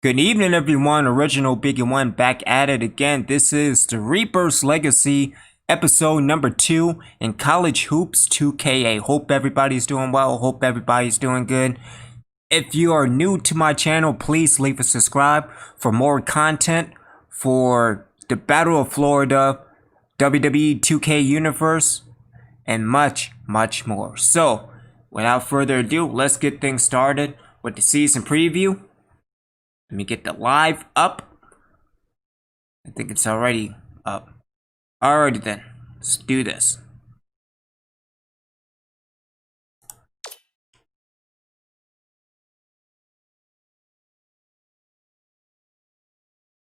Good evening, everyone. Original Biggie One back at it again. This is the Reaper's Legacy, episode number 2 in College Hoops 2K. Hope everybody's doing well. Hope everybody's doing good. If you are new to my channel, please leave a subscribe for more content for the Battle of Florida, WWE 2K Universe, and much, much more. So, without further ado, let's get things started with the season preview. Let me get the live up. I think it's already up. Alrighty then, let's do this.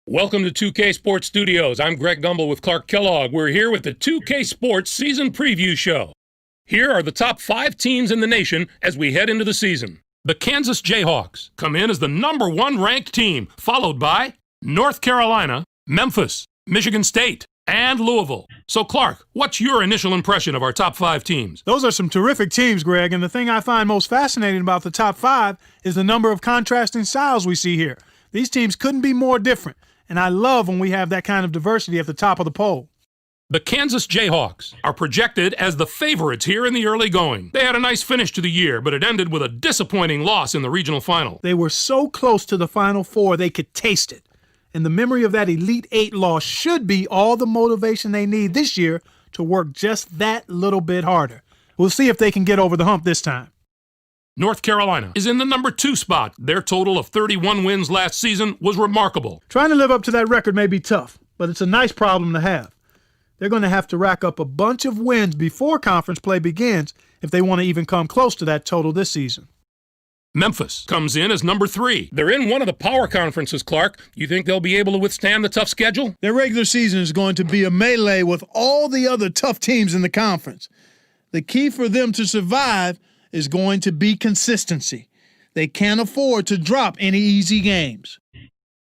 Welcome to 2K Sports Studios. I'm Greg Gumbel with Clark Kellogg. We're here with the 2K Sports Season Preview Show. Here are the top 5 teams in the nation as we head into the season. The Kansas Jayhawks come in as the number 1 ranked team, followed by North Carolina, Memphis, Michigan State, and Louisville. So Clark, what's your initial impression of our top 5 teams? Those are some terrific teams, Greg, and the thing I find most fascinating about the top 5 is the number of contrasting styles we see here. These teams couldn't be more different, and I love when we have that kind of diversity at the top of the poll. The Kansas Jayhawks are projected as the favorites here in the early going. They had a nice finish to the year, but it ended with a disappointing loss in the regional final. They were so close to the Final Four they could taste it. And the memory of that Elite 8 loss should be all the motivation they need this year to work just that little bit harder. We'll see if they can get over the hump this time. North Carolina is in the number 2 spot. Their total of 31 wins last season was remarkable. Trying to live up to that record may be tough, but it's a nice problem to have. They're going to have to rack up a bunch of wins before conference play begins if they want to even come close to that total this season. Memphis comes in as number 3. They're in one of the power conferences, Clark. You think they'll be able to withstand the tough schedule? Their regular season is going to be a melee with all the other tough teams in the conference. The key for them to survive is going to be consistency. They can't afford to drop any easy games.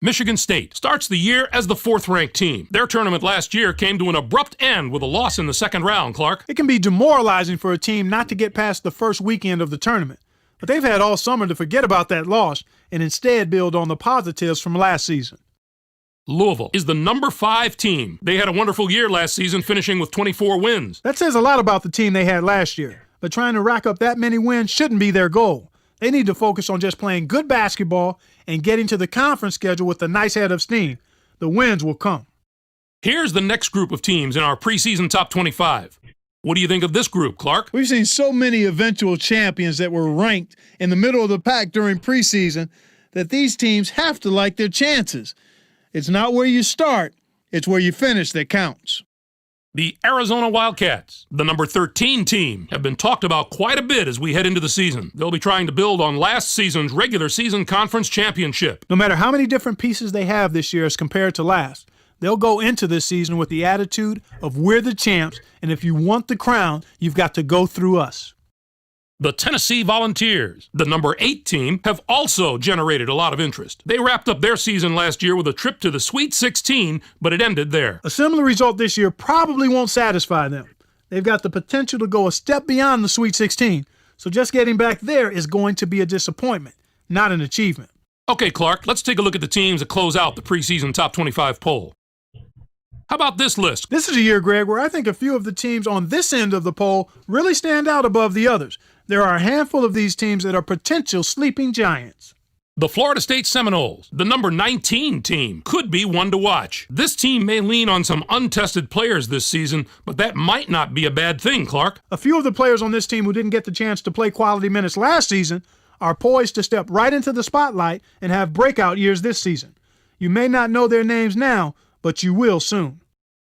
Michigan State starts the year as the 4th-ranked team. Their tournament last year came to an abrupt end with a loss in the second round, Clark. It can be demoralizing for a team not to get past the first weekend of the tournament, but they've had all summer to forget about that loss and instead build on the positives from last season. Louisville is the number 5 team. They had a wonderful year last season, finishing with 24 wins. That says a lot about the team they had last year, but trying to rack up that many wins shouldn't be their goal. They need to focus on just playing good basketball and getting to the conference schedule with a nice head of steam. The wins will come. Here's the next group of teams in our preseason top 25. What do you think of this group, Clark? We've seen so many eventual champions that were ranked in the middle of the pack during preseason that these teams have to like their chances. It's not where you start, it's where you finish that counts. The Arizona Wildcats, the number 13 team, have been talked about quite a bit as we head into the season. They'll be trying to build on last season's regular season conference championship. No matter how many different pieces they have this year as compared to last, they'll go into this season with the attitude of we're the champs, and if you want the crown, you've got to go through us. The Tennessee Volunteers, the number 8 team, have also generated a lot of interest. They wrapped up their season last year with a trip to the Sweet 16, but it ended there. A similar result this year probably won't satisfy them. They've got the potential to go a step beyond the Sweet 16, so just getting back there is going to be a disappointment, not an achievement. Okay, Clark, let's take a look at the teams that close out the preseason top 25 poll. How about this list? This is a year, Greg, where I think a few of the teams on this end of the poll really stand out above the others. There are a handful of these teams that are potential sleeping giants. The Florida State Seminoles, the number 19 team, could be one to watch. This team may lean on some untested players this season, but that might not be a bad thing, Clark. A few of the players on this team who didn't get the chance to play quality minutes last season are poised to step right into the spotlight and have breakout years this season. You may not know their names now, but you will soon.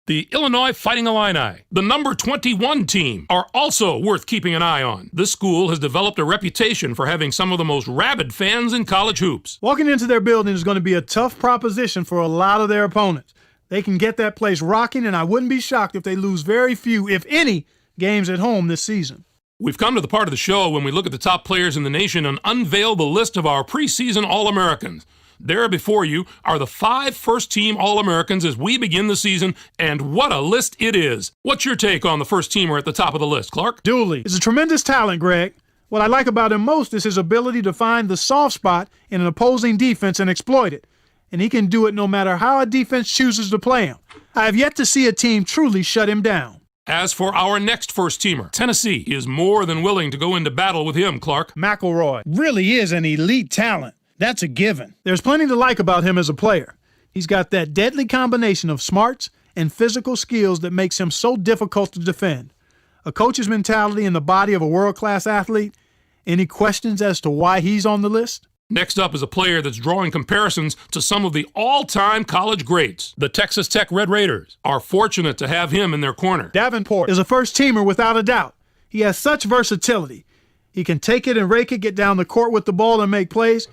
The Illinois Fighting Illini, the number 21 team, are also worth keeping an eye on. This school has developed a reputation for having some of the most rabid fans in college hoops. Walking into their building is going to be a tough proposition for a lot of their opponents. They can get that place rocking, and I wouldn't be shocked if they lose very few, if any, games at home this season. We've come to the part of the show when we look at the top players in the nation and unveil the list of our preseason All-Americans. There before you are the 5 first-team All-Americans as we begin the season, and what a list it is. What's your take on the first teamer at the top of the list, Clark? Dooley is a tremendous talent, Greg, What I like about him most is his ability to find the soft spot in an opposing defense and exploit it. And he can do it no matter how a defense chooses to play him. I have yet to see a team truly shut him down. As for our next first-teamer, Tennessee is more than willing to go into battle with him, Clark. McElroy really is an elite talent. That's a given. There's plenty to like about him as a player. He's got that deadly combination of smarts and physical skills that makes him so difficult to defend. A coach's mentality in the body of a world-class athlete. Any questions as to why he's on the list? Next up is a player that's drawing comparisons to some of the all-time college greats. The Texas Tech Red Raiders are fortunate to have him in their corner. Davenport is a first-teamer without a doubt. He has such versatility. He can take it and rake it, get down the court with the ball and make plays.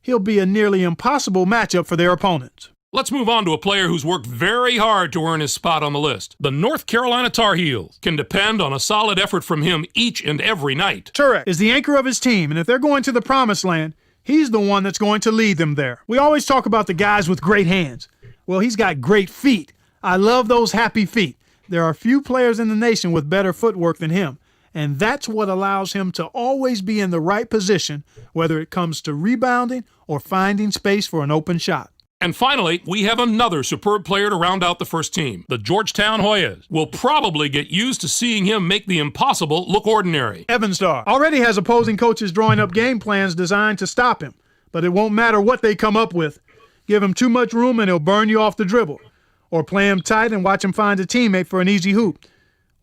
He'll be a nearly impossible matchup for their opponents. Let's move on to a player who's worked very hard to earn his spot on the list. The North Carolina Tar Heels can depend on a solid effort from him each and every night. Turek is the anchor of his team, and if they're going to the promised land, he's the one that's going to lead them there. We always talk about the guys with great hands. Well, he's got great feet. I love those happy feet. There are few players in the nation with better footwork than him, and that's what allows him to always be in the right position, whether it comes to rebounding or finding space for an open shot. And finally, we have another superb player to round out the first team. The Georgetown Hoyas will probably get used to seeing him make the impossible look ordinary. Evanstar already has opposing coaches drawing up game plans designed to stop him, but it won't matter what they come up with. Give him too much room and he'll burn you off the dribble. Or play him tight and watch him find a teammate for an easy hoop.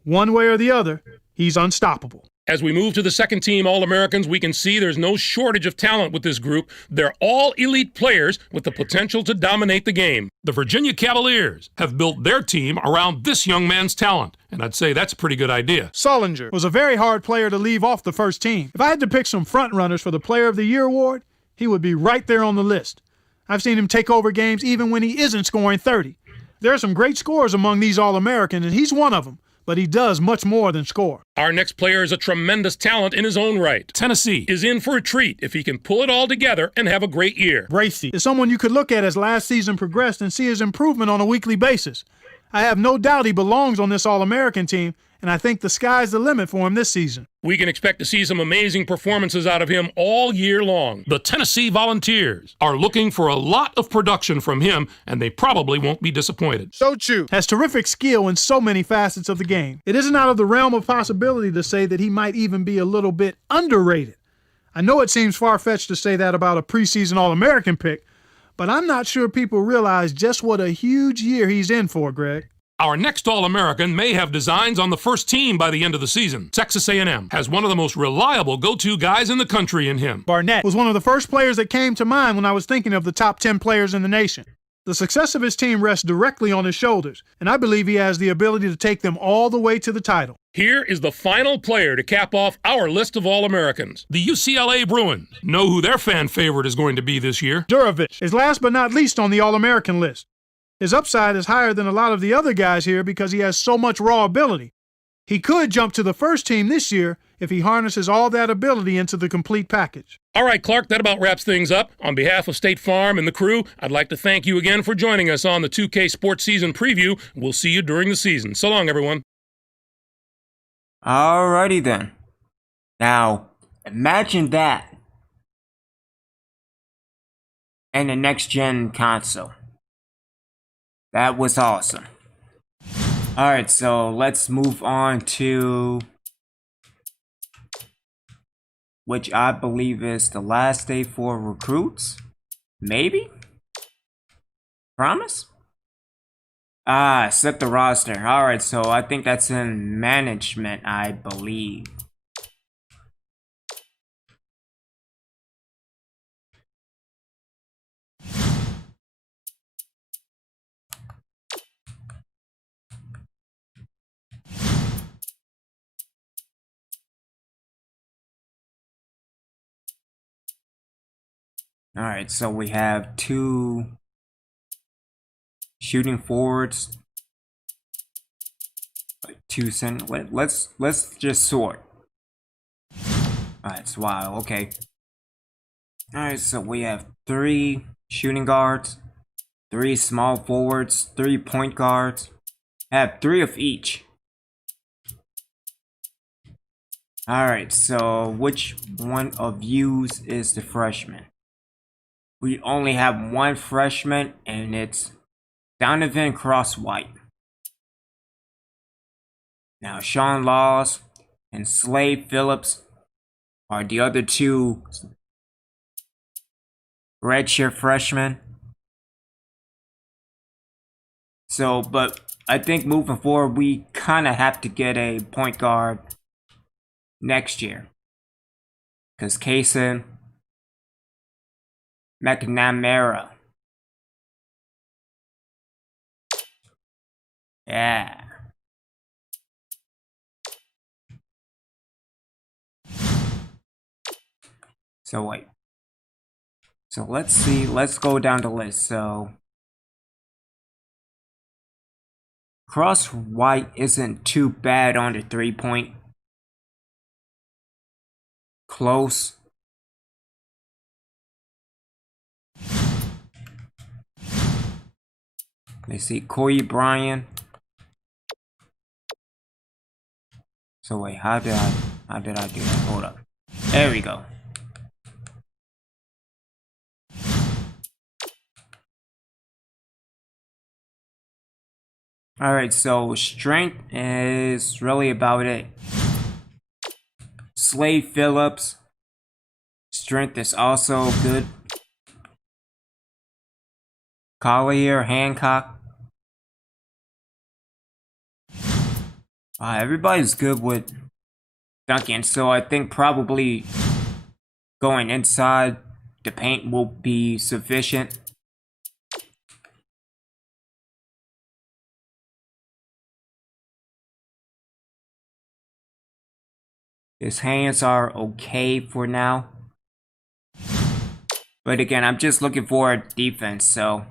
One way or the other, he's unstoppable. As we move to the second team All-Americans, we can see there's no shortage of talent with this group. They're all elite players with the potential to dominate the game. The Virginia Cavaliers have built their team around this young man's talent, and I'd say that's a pretty good idea. Sullinger was a very hard player to leave off the first team. If I had to pick some front-runners for the Player of the Year award, he would be right there on the list. I've seen him take over games even when he isn't scoring 30. There are some great scorers among these All-Americans, and he's one of them. But he does much more than score. Our next player is a tremendous talent in his own right. Tennessee is in for a treat if he can pull it all together and have a great year. Bracy is someone you could look at as last season progressed and see his improvement on a weekly basis. I have no doubt he belongs on this All-American team, and I think the sky's the limit for him this season. We can expect to see some amazing performances out of him all year long. The Tennessee Volunteers are looking for a lot of production from him, and they probably won't be disappointed. Sochu has terrific skill in so many facets of the game. It isn't out of the realm of possibility to say that he might even be a little bit underrated. I know it seems far-fetched to say that about a preseason All-American pick, but I'm not sure people realize just what a huge year he's in for, Greg. Our next All-American may have designs on the first team by the end of the season. Texas A&M has one of the most reliable go-to guys in the country in him. Barnett was one of the first players that came to mind when I was thinking of the top 10 players in the nation. The success of his team rests directly on his shoulders, and I believe he has the ability to take them all the way to the title. Here is the final player to cap off our list of All-Americans. The UCLA Bruins know who their fan favorite is going to be this year. Durovich is last but not least on the All-American list. His upside is higher than a lot of the other guys here because he has so much raw ability. He could jump to the first team this year if he harnesses all that ability into the complete package. All right, Clark, that about wraps things up. On behalf of State Farm and the crew, I'd like to thank you again for joining us on the 2K Sports Season Preview. We'll see you during the season. So long, everyone. Alrighty then. Now, imagine that. And the next-gen console. That was awesome. Alright, so let's move on to which I believe is the last day for recruits. Maybe? Promise? Set the roster. Alright, so I think that's in management, I believe. Alright, so we have 2 shooting forwards, 2 center. Let's just sort. Alright, so wow, okay. Alright, so we have 3 shooting guards, 3 small forwards, 3 point guards. I have 3 of each. Alright, so which one of yous is the freshman? We only have one freshman, and it's Donovan Cross-White. Now, Sean Laws and Slade Phillips are the other two redshirt freshmen. So, but I think moving forward, we kind of have to get a point guard next year. Because Kaysen McNamara. Yeah. So wait. So let's see. Let's go down the list. So Cross-White isn't too bad on the 3-point. Close. Let's see. Corey Bryan. So wait, how did I do that? Hold up. There we go. Alright, so strength is really about it. Slade Phillips. Strength is also good. Collier, Hancock. Everybody's good with Duncan, so I think probably going inside the paint will be sufficient. His hands are okay for now. But again, I'm just looking for a defense, so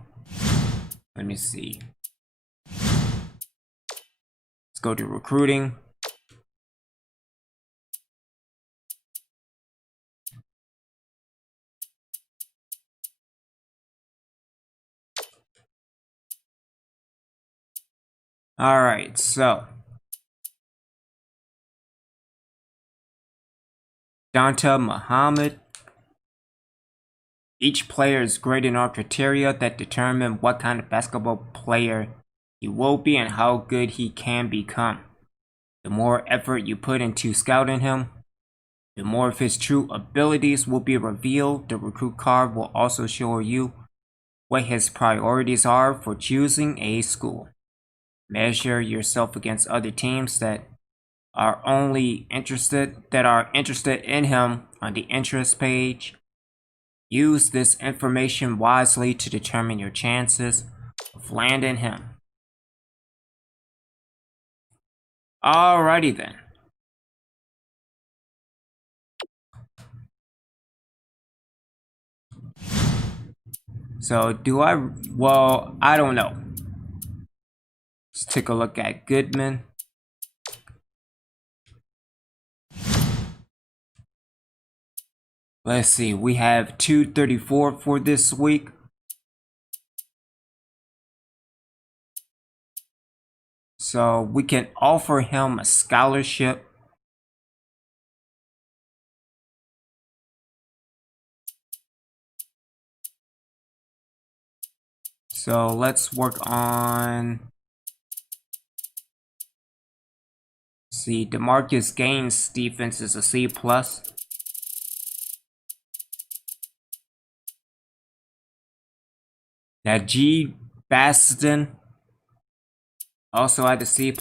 let me see. Let's go to recruiting. Alright, so Donta Muhammad. Each player is graded on criteria that determine what kind of basketball player he will be and how good he can become. The more effort you put into scouting him, the more of his true abilities will be revealed. The recruit card will also show you what his priorities are for choosing a school. Measure yourself against other teams that are interested in him on the interest page. Use this information wisely to determine your chances of landing him. Alrighty then. So well, I don't know. Let's take a look at Goodman. Let's see, we have 234 for this week. So we can offer him a scholarship. So let's work on, see, DeMarcus Gaines' defense is a C+. Najee Baston also had a C+.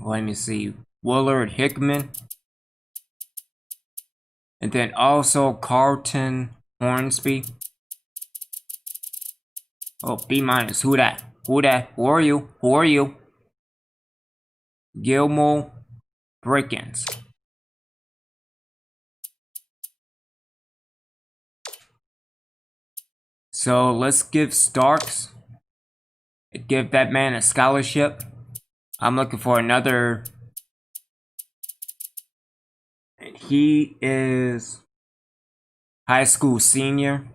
Let me see, Willard Hickman. And then also Carlton Hornsby. Oh, B-. Who that? Who that? Who are you? Who are you? Gilmore Brickens. So let's give Starks, give that man a scholarship. I'm looking for another. And he is high school senior.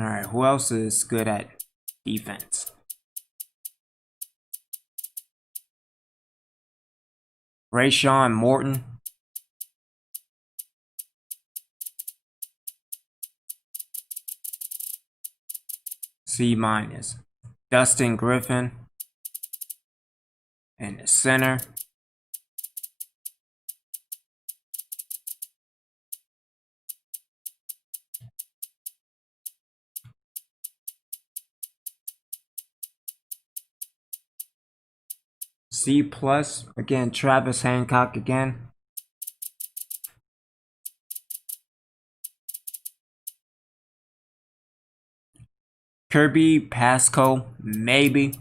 Alright, who else is good at defense? Rayshawn Morton. C-. Dustin Griffin in the center. C+, again, Travis Hancock again. Kirby Pasco, maybe.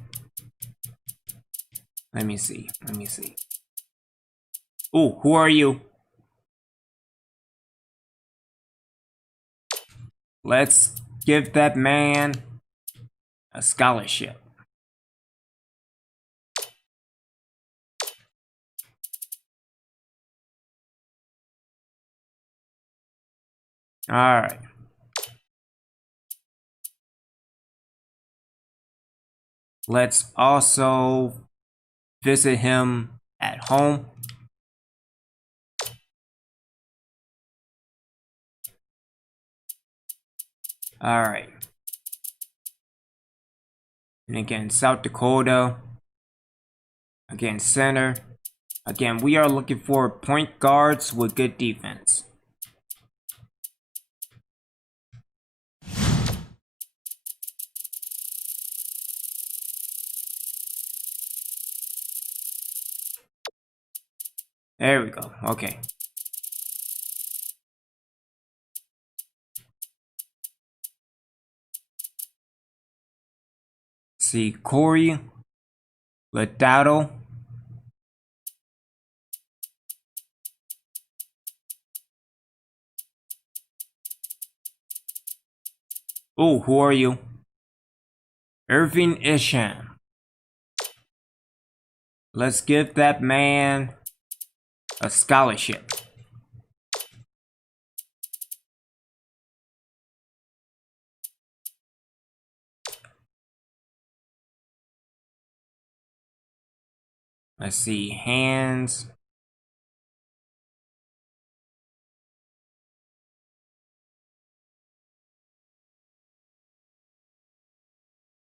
Let me see. Ooh, who are you? Let's give that man a scholarship. All right. Let's also visit him at home. All right. And again, South Dakota. Again, center. Again, we are looking for point guards with good defense. There we go. Okay. See, Corey Ladado. Oh, who are you? Irving Isham. Let's give that man a scholarship. Let's see, hands.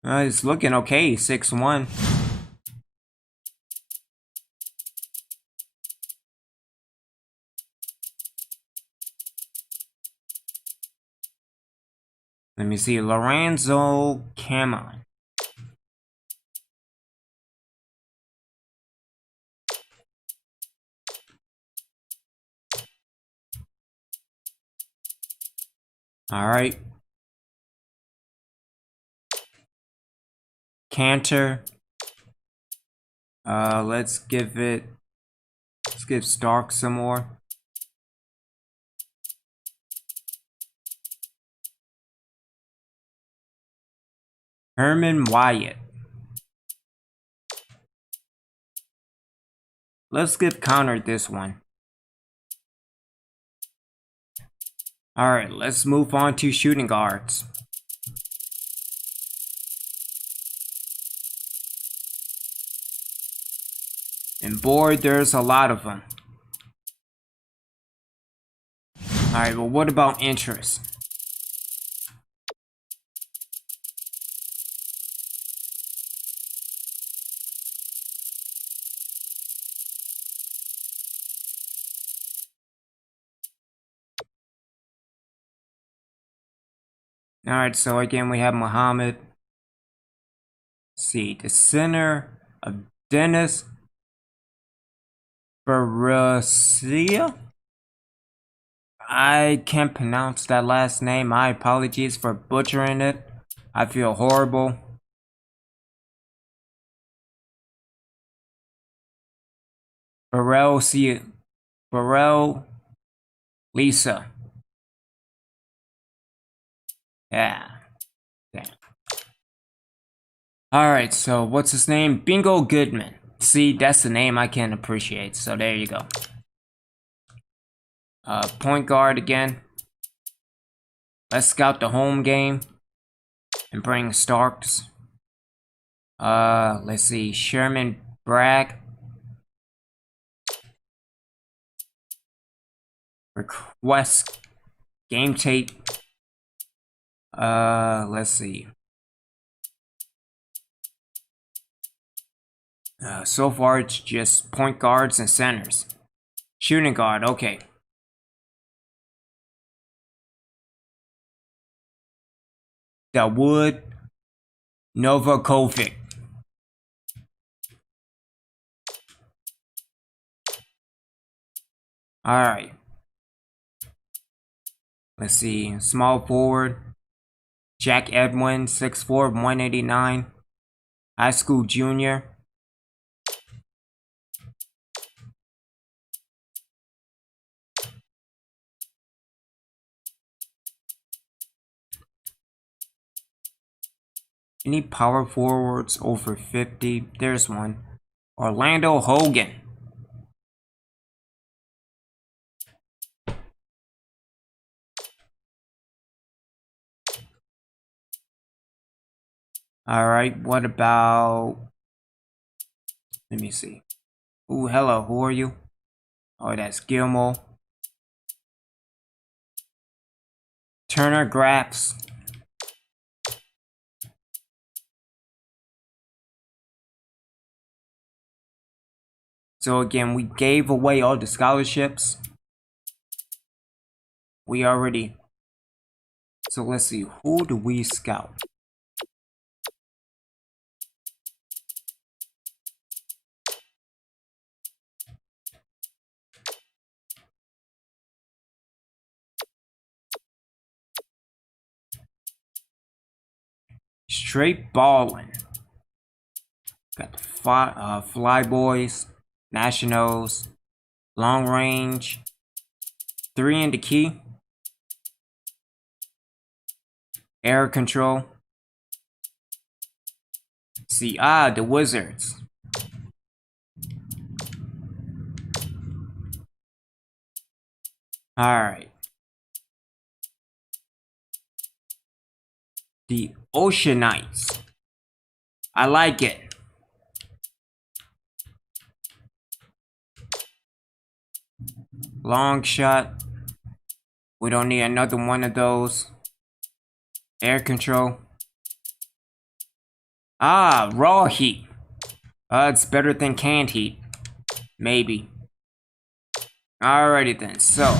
It's looking okay, 6'1". Let me see, Lorenzo Cameron. All right. Cantor. Let's give Stark some more. Herman Wyatt. Let's give Connor this one. Alright, let's move on to shooting guards. And boy, there's a lot of them. Alright, well, what about interest? Alright, so again we have Muhammad. See, the center of Dennis Barasia. I can't pronounce that last name. My apologies for butchering it. I feel horrible. Burrell Lisa. Yeah. Damn. Alright, so what's his name? Bingo Goodman. See, that's the name I can appreciate. So there you go. Point guard again. Let's scout the home game. and bring Starks. Let's see, Sherman Bragg. Request game tape. Let's see. So far it's just point guards and centers. Shooting guard, okay. Dawood Novakovic. Alright. Let's see. Small forward. Jack Edwin, 6'4", 189. High school junior. Any power forwards over 50? There's one. Orlando Hogan. Alright, what about... Let me see. Ooh, hello, who are you? Oh, that's Gilmore. Turner Graps. So again, we gave away all the scholarships. We already... So let's see, who do we scout? Straight ballin'. Got the Fly Boys, Nationals, Long Range, 3 in the key, Air Control. See, the Wizards. Alright. The Oceanites. I like it. Long shot. We don't need another one of those. Air control. Raw heat. It's better than canned heat. Maybe. Alrighty then, so.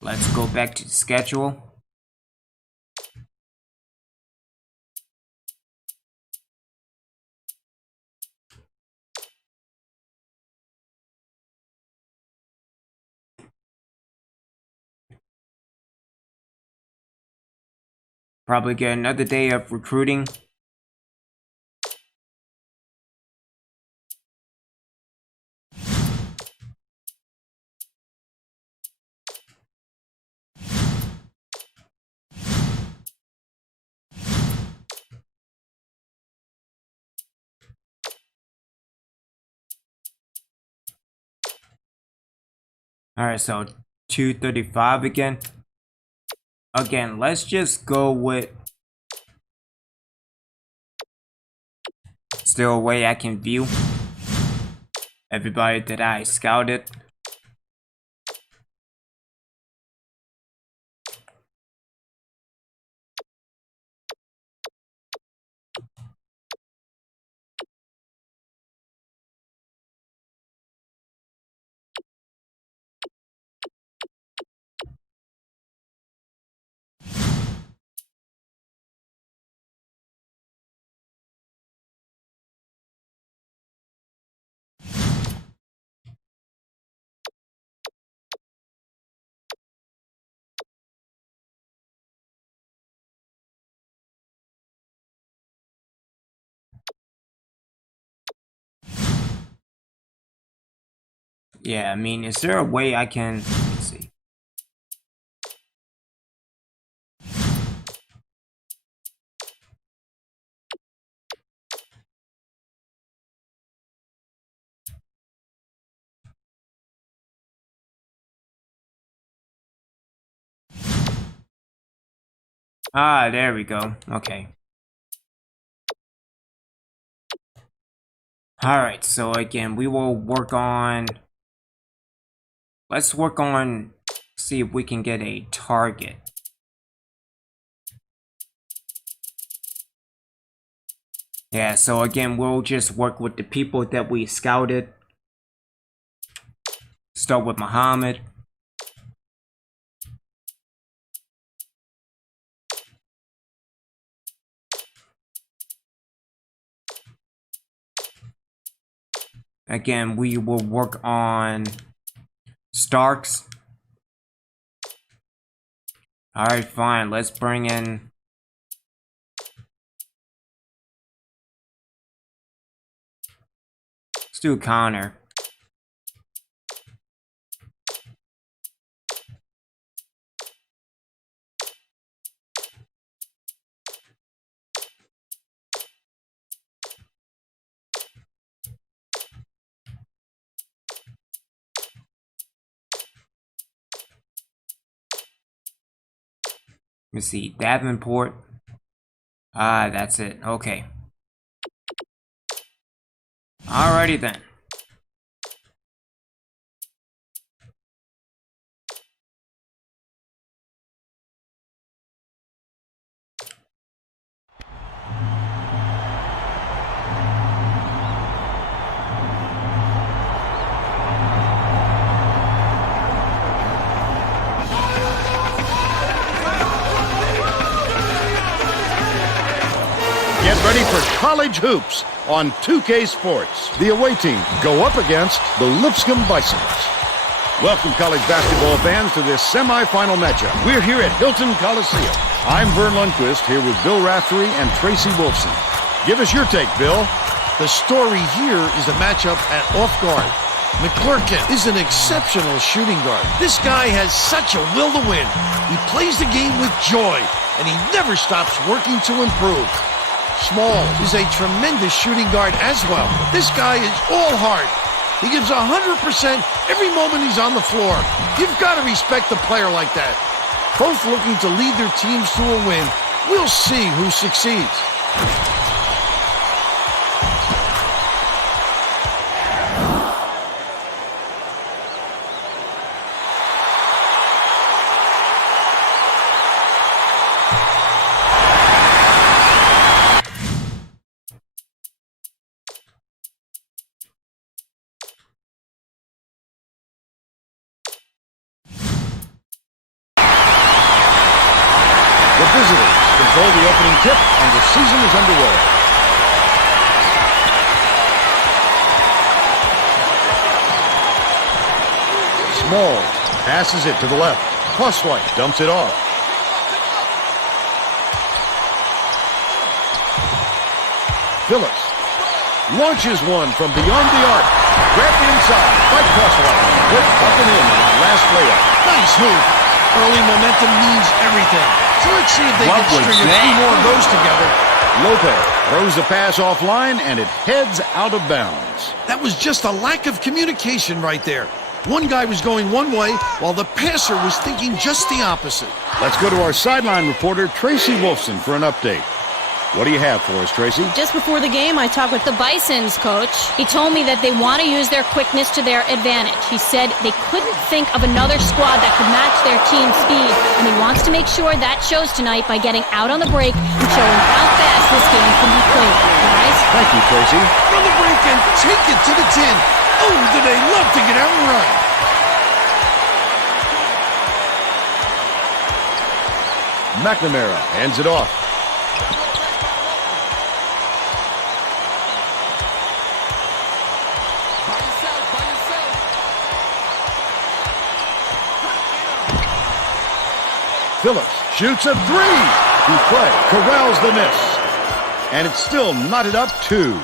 Let's go back to the schedule. Probably get another day of recruiting. Alright, so 235 again. Again, let's just go with still a way I can view everybody that I scouted. Yeah, I mean, is there a way I can, let's see. Ah, there we go. Okay. Alright, so again, we will work on... Let's work on... See if we can get a target. Yeah, so again, we'll just work with the people that we scouted. Start with Muhammad. Again, we will work on Starks. Alright, fine. Let's bring in... Let's do Connor. Let's see, Davenport. Ah, that's it. Okay. Alrighty then. Get ready for college hoops on 2K Sports. The away team go up against the Lipscomb Bisons. Welcome, college basketball fans, to this semifinal matchup. We're here at Hilton Coliseum. I'm Vern Lundquist, here with Bill Raftery and Tracy Wolfson. Give us your take, Bill. The story here is the matchup at off guard. McClurkin is an exceptional shooting guard. This guy has such a will to win. He plays the game with joy, and he never stops working to improve. Small is a tremendous shooting guard as well. This guy is all heart. He gives 100% every moment he's on the floor. You've got to respect a player like that. Both looking to lead their teams to a win. We'll see who succeeds. The visitors control the opening tip, and the season is underway. Small passes it to the left. Crosswhite dumps it off. Phillips launches one from beyond the arc. Grabbed inside by Crosswhite. Put up and in on the last layup. Nice move. Early momentum means everything. So let's see if they What can was string a that? few more of those together. Lopez throws the pass offline, and it heads out of bounds. That was just a lack of communication right there. One guy was going one way, while the passer was thinking just the opposite. Let's go to our sideline reporter, Tracy Wolfson, for an update. What do you have for us, Tracy? Just before the game, I talked with the Bisons coach. He told me that they want to use their quickness to their advantage. He said they couldn't think of another squad that could match their team's speed, and he wants to make sure that shows tonight by getting out on the break and showing how fast this game can be played. Guys? Thank you, Tracy. From the break and take it to the 10. Oh, do they love to get out and run. McNamara hands it off. Phillips shoots a three. Dupree corrals the miss. And it's still knotted up 2.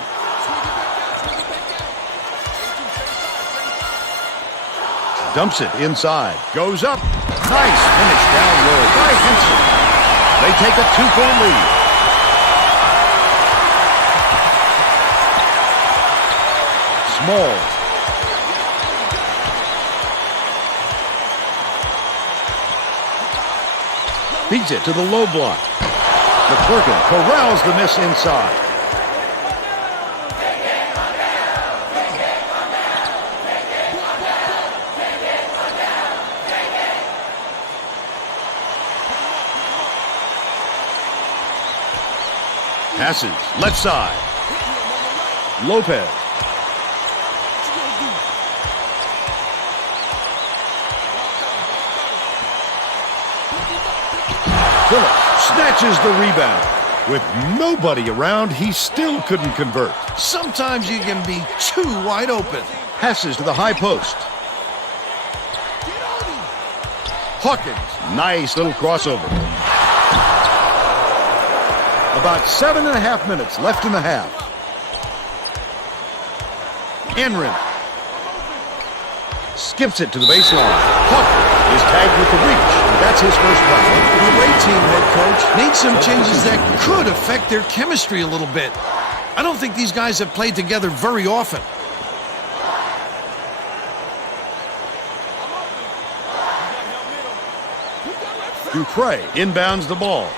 Dumps it inside. Goes up. Nice finish down low by Henson. They take a 2-point lead. Small. Beats it to the low block. McClurkin corrals the miss inside. Passes left side. Lopez. Phillips snatches the rebound. With nobody around, he still couldn't convert. Sometimes you can be too wide open. Passes to the high post. Hawkins, nice little crossover. About 7.5 minutes left in the half. Enrin skips it to the baseline. Hawkins is tagged with the reach. That's his first foul. The away team head coach made some changes that could affect their chemistry a little bit. I don't think these guys have played together very often. Dupre inbounds the ball.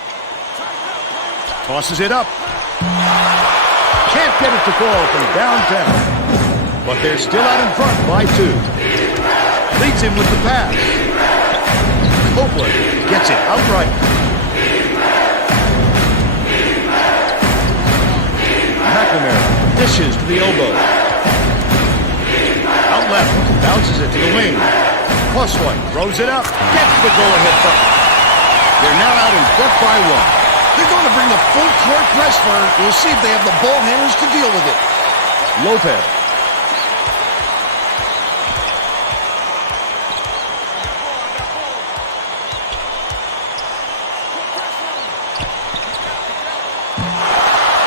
Tosses it up. Can't get it to fall from downtown. But they're still out in front by 2. Leads him with the pass. Copeland gets it outright. McNamara dishes to the elbow. Out left, bounces it to the wing. Crosswhite throws it up, gets the go-ahead bucket. They're now out in front by 1. They're going to bring the full court press for him. We'll see if they have the ball handlers to deal with it. Lopez.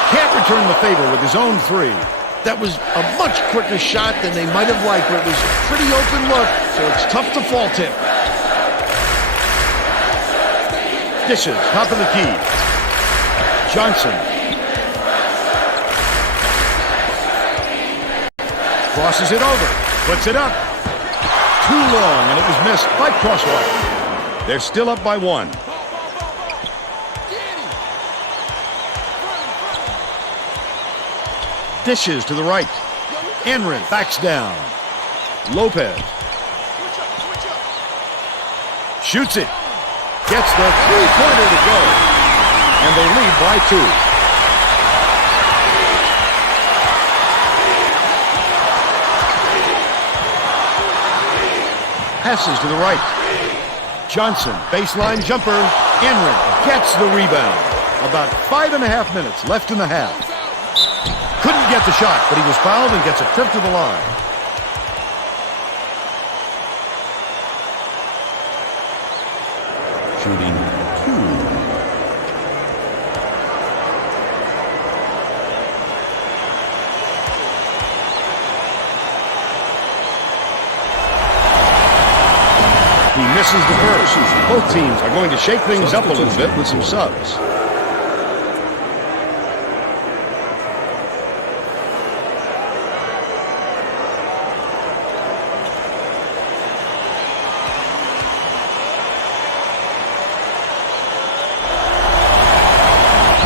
Can't return the favor with his own 3. That was a much quicker shot than they might have liked, but it was a pretty open look, so it's tough to fault him. Dishes, top of the key. Johnson. Crosses it over. Puts it up. Too long, and it was missed by Crosswhite. They're still up by 1. Dishes to the right. Enrin backs down. Lopez. Shoots it. Gets the three-pointer to go. And they lead by 2. Passes to the right. Johnson, baseline jumper. Enrin gets the rebound. About 5.5 minutes left in the half. Couldn't get the shot, but he was fouled and gets a trip to the line. Shooting 2. He misses the first. Both teams are going to shake things up a little bit with some subs.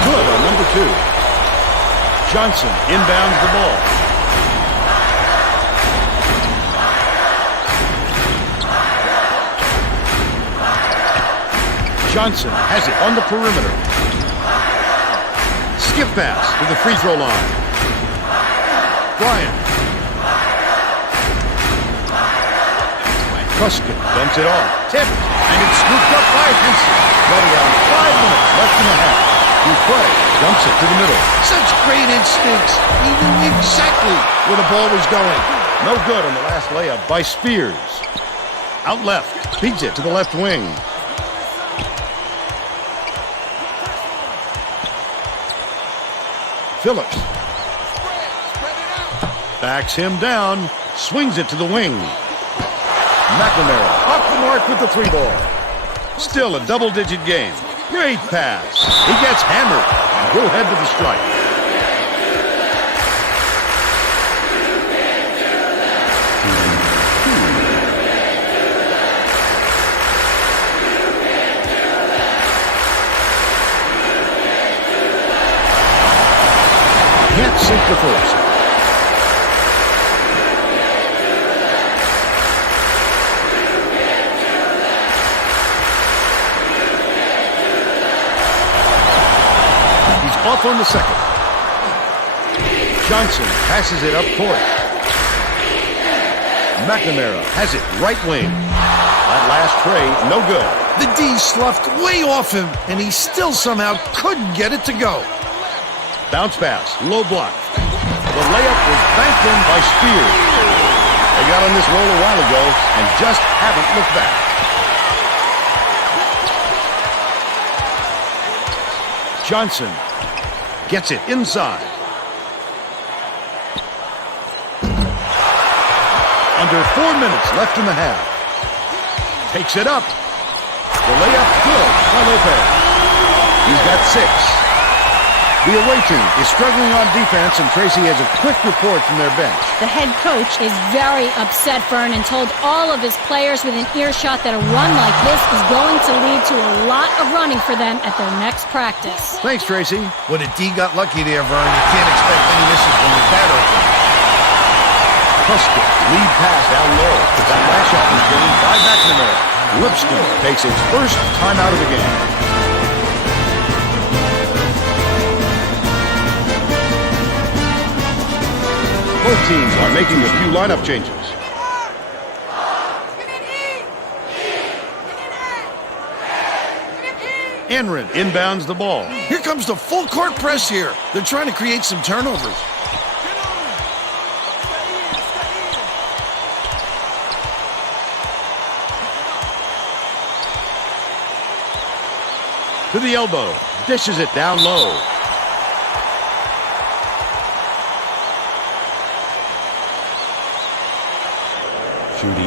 Good on number 2. Johnson inbounds the ball. Johnson has it on the perimeter. Skip pass to the free throw line. Bryant. Truscott dumps it off. Tipped. And it's scooped up by Henson. Right around 5 minutes left in the half. Dupre dumps it to the middle. Such great instincts. He knew exactly where the ball was going. No good on the last layup by Spears. Out left. Feeds it to the left wing. Phillips backs him down, swings it to the wing. McNamara off the mark with the 3-ball. Still a double-digit game. Great pass. He gets hammered and will head to the strike. sink the first. He's off on the second. Johnson passes it up court. McNamara has it right wing. That last tray, no good. The D sloughed way off him, and he still somehow couldn't get it to go. Bounce pass, low block. The layup was banked in by Spears. They got on this roll a while ago and just haven't looked back. Johnson gets it inside. Under 4 minutes left in the half. Takes it up. The layup good by Lopez. He's got 6. The away team is struggling on defense, and Tracy has a quick report from their bench. The head coach is very upset, Vern, and told all of his players within earshot that a run like this is going to lead to a lot of running for them at their next practice. Thanks, Tracy. When a D got lucky there, Vern, you can't expect any misses when it's that open. Prescott, lead pass down low. That last shot was gained by McNamara. Lipscomb takes its first timeout of the game. Both teams are making a few lineup changes. Enrin inbounds the ball. Here comes the full court press here. They're trying to create some turnovers. To the elbow, dishes it down low. Shooting 2.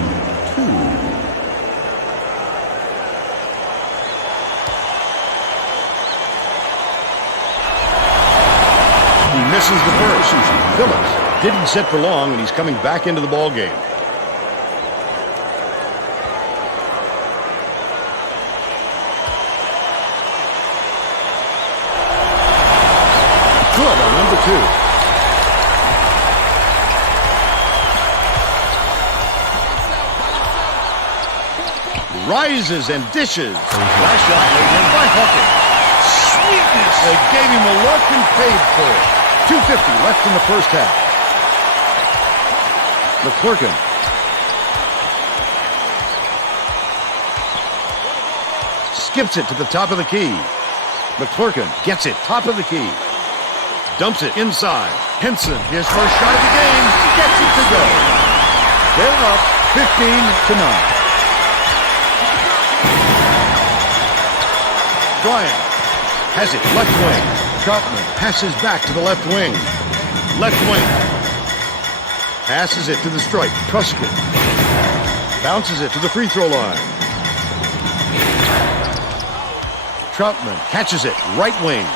He misses the first. Phillips didn't sit for long, and he's coming back into the ball game. Good on number 2. Rises and dishes. Last shot laid in by Hawkins. Sweetness! They gave him a look and paid for it. 2:50 left in the first half. McClurkin. Skips it to the top of the key. McClurkin gets it top of the key. Dumps it inside. Henson, his first shot of the game, gets it to go. They're up 15-9. Bryant has it left wing. Troutman passes back to the left wing. Left wing. Passes it to the stripe. Truscott bounces it to the free throw line. Troutman catches it right wing.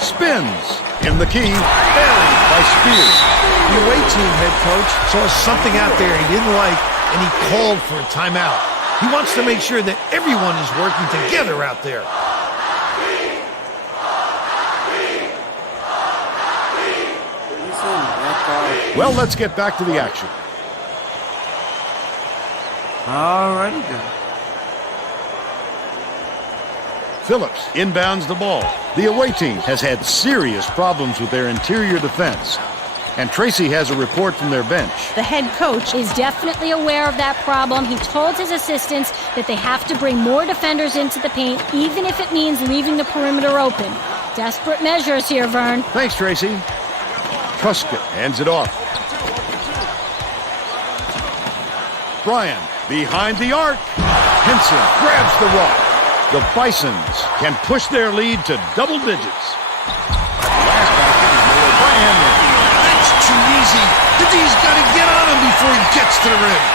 Spins in the key, buried by Spears. The away team head coach saw something out there he didn't like, and he called for a timeout. He wants to make sure that everyone is working together out there. Well, let's get back to the action. Alrighty then. Phillips inbounds the ball. The away team has had serious problems with their interior defense. And Tracy has a report from their bench. The head coach is definitely aware of that problem. He told his assistants that they have to bring more defenders into the paint, even if it means leaving the perimeter open. Desperate measures here, Vern. Thanks, Tracy. Truscott hands it off. Bryan behind the arc. Henson grabs the rock. The Bisons can push their lead to double digits. That last basket is made by Henry. That's too easy. The D's got to get on him before he gets to the rim.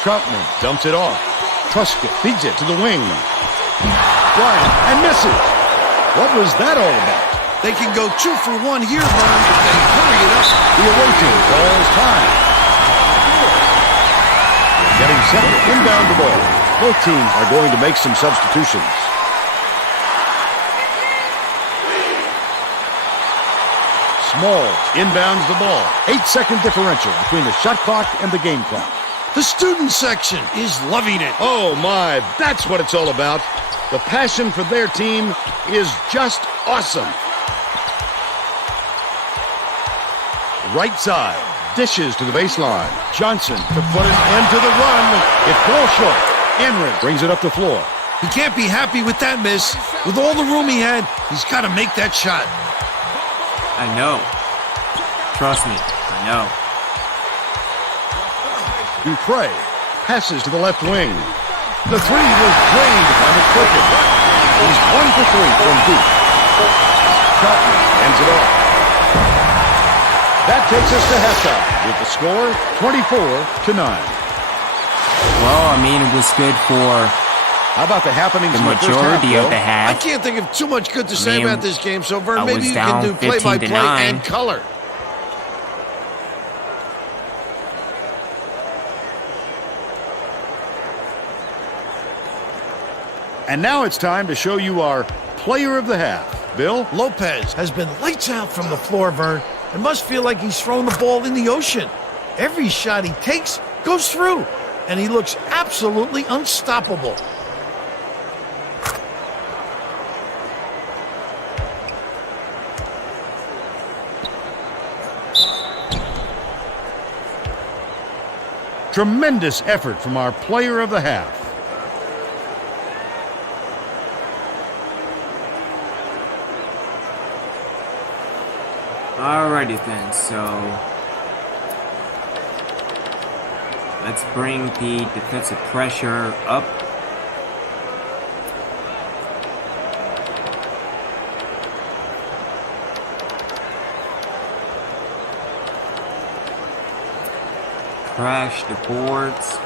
Troutman dumps it off. Truscott feeds it to the wing. Bryant and misses. What was that all about? They can go 2 for 1 here, Vern, if they hurry it up. The away team calls time. Getting set to inbound the ball. Both teams are going to make some substitutions. Smalls inbounds the ball. 8-second differential between the shot clock and the game clock. The student section is loving it. Oh my, that's what it's all about. The passion for their team is just awesome. Right side, dishes to the baseline. Johnson to put an end to the run. It falls short. Enrin brings it up the floor. He can't be happy with that miss. With all the room he had, he's got to make that shot. I know. Trust me, I know. Dupre passes to the left wing. The three was drained by McClurkin. He's 1 for 3 from deep. Troutman ends it off. That takes us to halftime with the score 24-9. Well, I mean, it was good for How about the happenings the in the first majority half, of the I half. can't think of too much good to say mean, about this game, so Vern, I maybe was you can down do play-by-play 15-9. and color. And now it's time to show you our player of the half. Bill? Lopez has been lights out from the floor, Vern. It must feel like he's thrown the ball in the ocean. Every shot he takes goes through, and he looks absolutely unstoppable. Tremendous effort from our player of the half. Alrighty then, so let's bring the defensive pressure up. Crash the boards.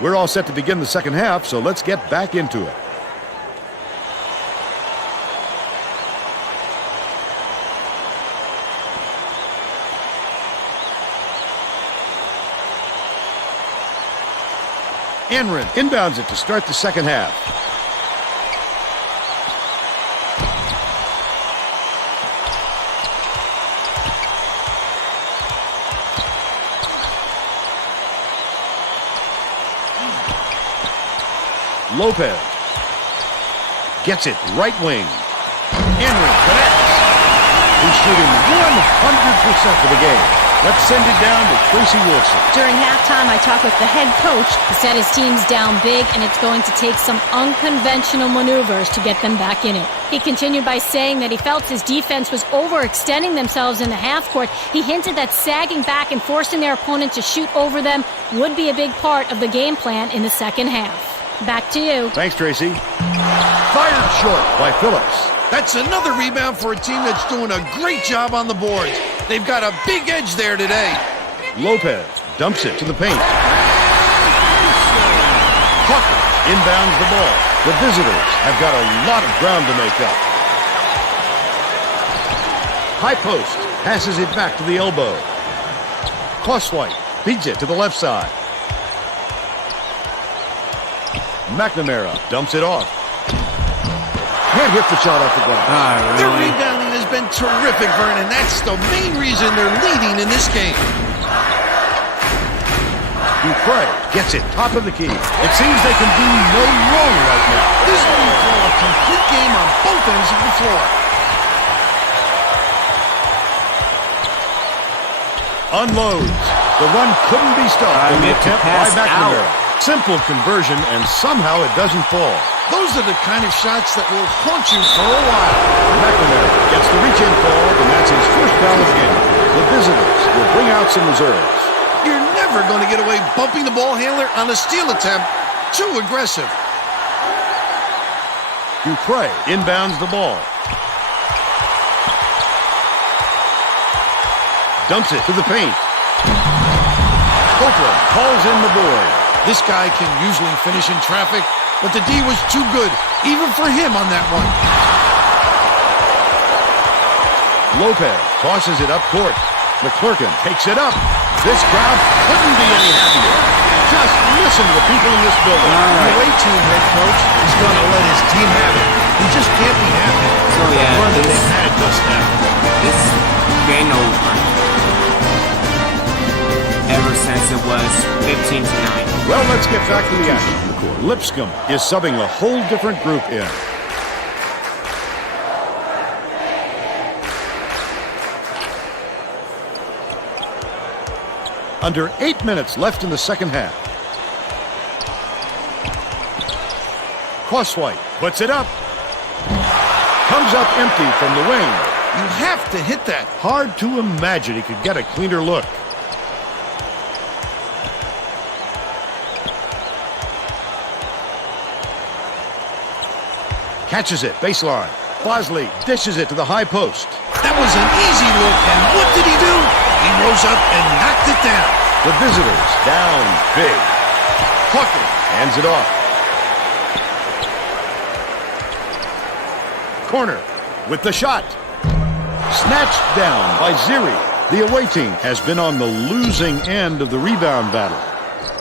We're all set to begin the second half, so let's get back into it. Enrin inbounds it to start the second half. Lopez gets it right wing. Enrin connects. He's shooting 100% for the game. Let's send it down to Tracy Wilson. During halftime, I talked with the head coach. He said his team's down big, and it's going to take some unconventional maneuvers to get them back in it. He continued by saying that he felt his defense was overextending themselves in the half court. He hinted that sagging back and forcing their opponent to shoot over them would be a big part of the game plan in the second half. Back to you. Thanks, Tracy. Fired short by Phillips. That's another rebound for a team that's doing a great job on the boards. They've got a big edge there today. Lopez dumps it to the paint. Hawkins inbounds the ball. The visitors have got a lot of ground to make up. High post passes it back to the elbow. Crosswhite feeds it to the left side. McNamara dumps it off. Can't hit the shot off the glass. Their rebounding has been terrific, Vernon. That's the main reason they're leading in this game. Dupre gets it top of the key. It seems they can do no wrong right now. This is what we call a complete game on both ends of the floor. Unloads. The run couldn't be stopped in the Meant to attempt by pass McNamara. out. Simple conversion, and somehow it doesn't fall. Those are the kind of shots that will haunt you for a while. McNamara gets the reach-in call, and that's his first foul of the game. The visitors will bring out some reserves. You're never going to get away bumping the ball handler on a steal attempt. Too aggressive. Dupre inbounds the ball. Dumps it to the paint. Copeland calls in the board. This guy can usually finish in traffic, but the D was too good, even for him on that one. Lopez tosses it up court. McClurkin takes it up. This crowd couldn't be any happier. Just listen to the people in this building. The away team head coach is going to let his team have it. He just can't be happy. So yeah, the run that this- they've had just now. This game over. Ever since it was 15 to 9. Well, let's get back to the action. Lipscomb is subbing a whole different group in. Under 8 minutes left in the second half. Crosswhite puts it up. Comes up empty from the wing. You have to hit that. Hard to imagine he could get a cleaner look. Catches it, baseline. Bosley dishes it to the high post. That was an easy look, and what did he do? He rose up and knocked it down. The visitors down big. Plucker hands it off. Corner with the shot. Snatched down by Ziri. The away team has been on the losing end of the rebound battle.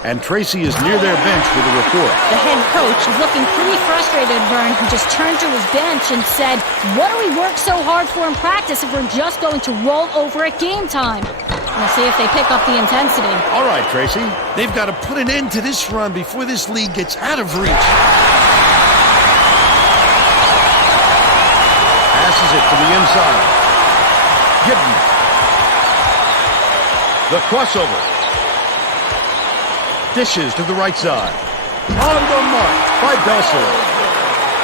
And Tracy is near their bench with a report. The head coach is looking pretty frustrated, Vern. He just turned to his bench and said, "What do we work so hard for in practice if we're just going to roll over at game time?" We'll see if they pick up the intensity. All right, Tracy. They've got to put an end to this run before this league gets out of reach. Passes it to the inside. Giddens. The crossover. Dishes to the right side. On the mark by Belser.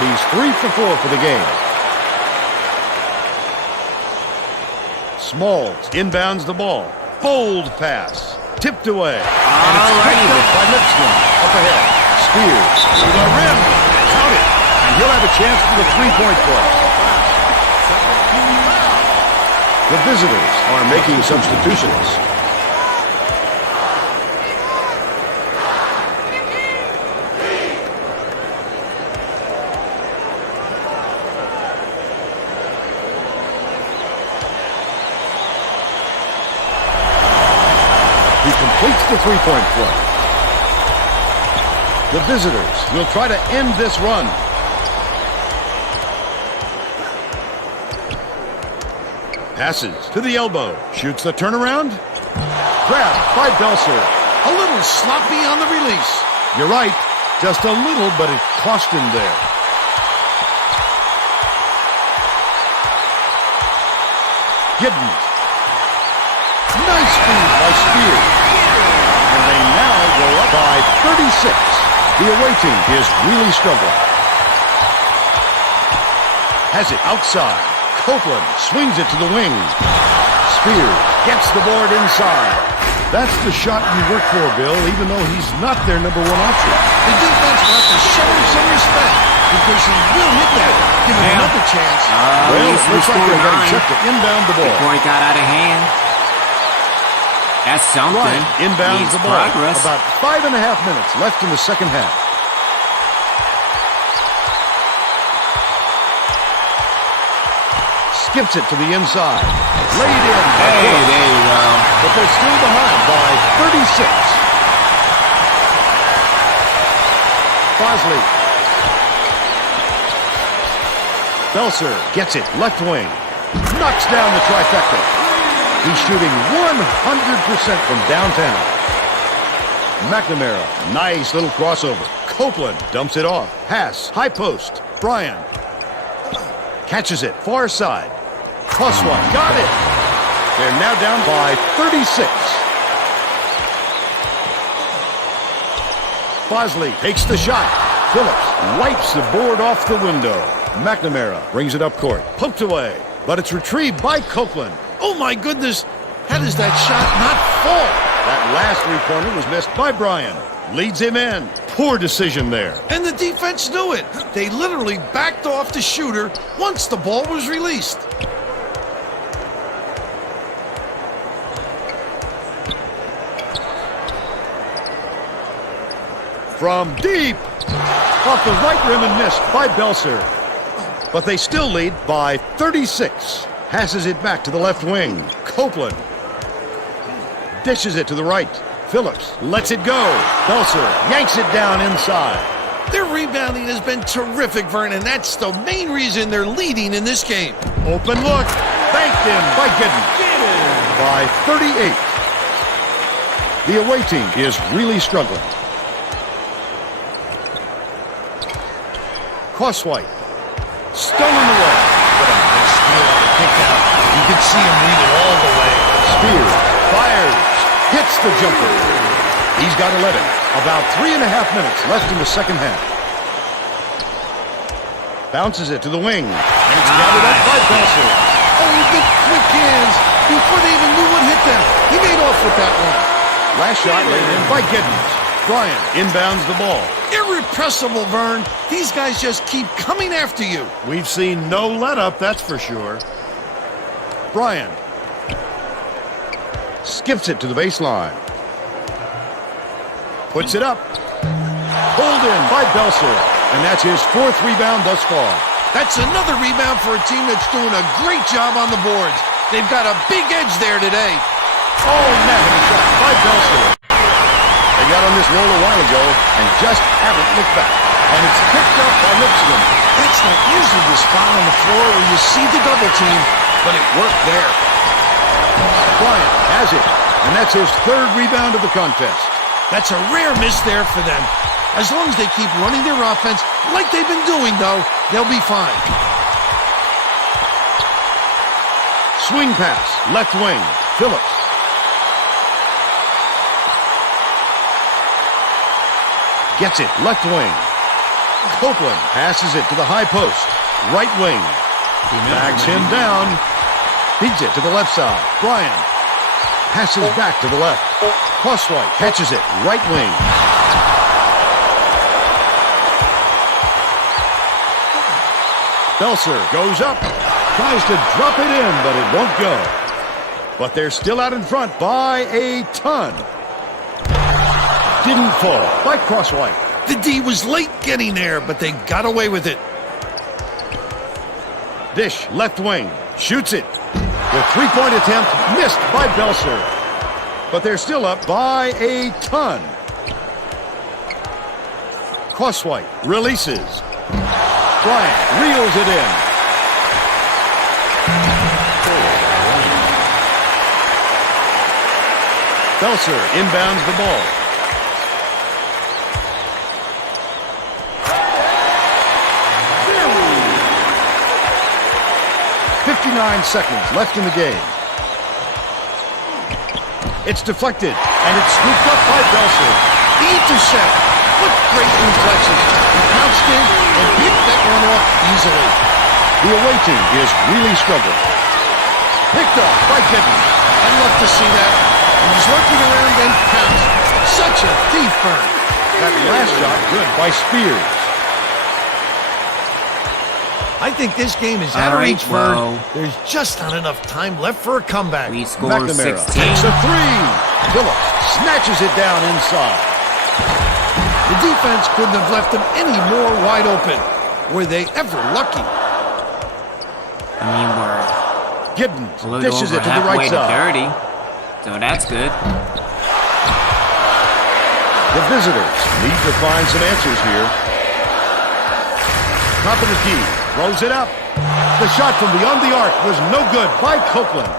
He's 3 for 4 for the game. Smalls inbounds the ball. Bold pass. Tipped away. And it's picked up by Lipscomb. Up ahead. Spears. To the rim. Count it. And he'll have a chance for the three-point play. The visitors are making substitutions. He completes the three-point play. The visitors will try to end this run. Passes to the elbow. Shoots the turnaround. Grabbed by Belser. A little sloppy on the release. You're right. Just a little, but it cost him there. Giddens. Nice feed by Spears. And they now go up by 36. The away team is really struggling. Has it outside. Copeland swings it to the wing. Spears gets the board inside. That's the shot you work for, Bill, even though he's not their number one option. The defense will have to show him some respect because he will hit that. Give him another chance. Well, looks like they're getting set to inbound the ball. Before it got out of hand. That's something. Bryant inbounds Needs the ball. progress. About 5.5 minutes left in the second half. Skips it to the inside. Laid in. Hey, there you go. But they're still behind by 36. Bosley. Belser gets it left wing. knocks down the trifecta. He's shooting 100% from downtown. McNamara, nice little crossover. Copeland dumps it off. Pass, high post. Bryan catches it, far side. Crosswalk, got it. They're now down by 36. Bosley takes the shot. Phillips wipes the board off the window. McNamara brings it up court. Poked away, but it's retrieved by Copeland. Oh my goodness! How does that shot not fall? That last three-pointer was missed by Bryan. Leads him in. Poor decision there. And the defense knew it. They literally backed off the shooter once the ball was released. From deep. Off the right rim and missed by Belser. But they still lead by 36. Passes it back to the left wing. Copeland dishes it to the right. Phillips lets it go. Belser yanks it down inside. Their rebounding has been terrific, Vern, and that's the main reason they're leading in this game. Open look. Banked in by Giddens. By 38. The away team is really struggling. Crosswhite. Stolen away. What a nice steal on the kick out. You can see him lead it all the way. Spears. Fires. Hits the jumper. He's got 11. About 3.5 minutes left in the second half. Bounces it to the wing. And it's gathered up by Belser. Oh, the quick hands before they even knew what hit them. He made off with that one. Last shot laid in by Giddens. Bryan inbounds the ball. Irrepressible, Vern. These guys just keep coming after you. We've seen no let-up, that's for sure. Bryan skips it to the baseline. Puts it up. Pulled in by Belser. And that's his 4th rebound thus far. That's another rebound for a team that's doing a great job on the boards. They've got a big edge there today. Oh, nagging shot by Belser. They got on this roll a while ago and just haven't looked back. And it's picked up by Lipscomb. That's not usually the spot on the floor where you see the double team, but it worked there. Bryan has it, and that's his 3rd rebound of the contest. That's a rare miss there for them. As long as they keep running their offense like they've been doing, though, they'll be fine. Swing pass, left wing, Phillips. Gets it, left wing. Copeland passes it to the high post, right wing. Backs him down. Feeds it to the left side. Bryan passes back to the left. Crosswhite catches it, right wing. Belser goes up, tries to drop it in, but it won't go. But they're still out in front by a ton. Didn't fall by Crosswhite. The D was late getting there, but they got away with it. Dish, left wing, shoots it. The three-point attempt missed by Belser. But they're still up by a ton. Crosswhite releases. Bryant reels it in. Belser inbounds the ball. .59 seconds left in the game. It's deflected, and it's scooped up by Belser. The intercept. What great reflexes. He pounced in and picked that one off easily. The away team is really struggling. Picked up by Giddens. I love to see that. He was looking around and pounced. Such a thief burn. That last shot good by Spears. I think this game is out of All right, reach, Vern. well. There's just not enough time left for a comeback. We score McNamara 16. takes a three. Phillips snatches it down inside. The defense couldn't have left them any more wide open. Were they ever lucky? I mean, we're Giddens a little dishes over it to the halfway right to side. 30. So that's good. The visitors need to find some answers here. Top of the key, throws it up. The shot from beyond the arc was no good by Copeland.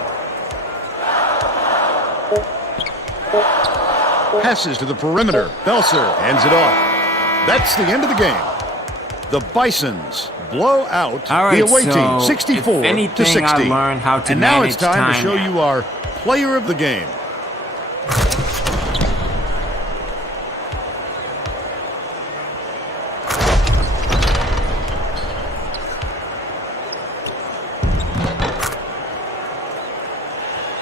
Passes to the perimeter. Belser hands it off. That's the end of the game. The Bisons blow out All right, the away so team 64 if anything, to 60. I learned how to and now manage it's time to show time. you our player of the game.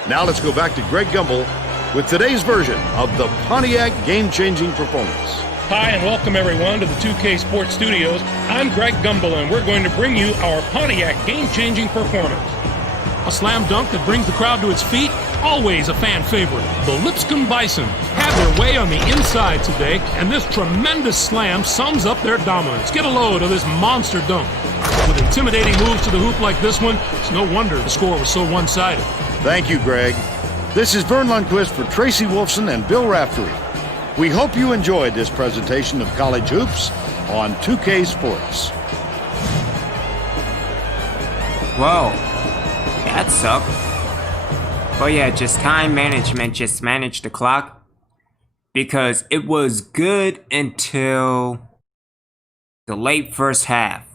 Now let's go back to Greg Gumbel with today's version of the Pontiac game-changing performance. Hi, and welcome everyone to the 2K Sports Studios. I'm Greg Gumbel, and we're going to bring you our Pontiac game-changing performance. A slam dunk that brings the crowd to its feet, always a fan favorite. The Lipscomb Bison had their way on the inside today, and this tremendous slam sums up their dominance. Get a load of this monster dunk. With intimidating moves to the hoop like this one, it's no wonder the score was so one-sided. Thank you, Greg. This is Vern Lundquist for Tracy Wolfson and Bill Raftery. We hope you enjoyed this presentation of college hoops on 2K Sports. Whoa, that sucked. But yeah, just time management, just manage the clock. Because it was good until the late first half.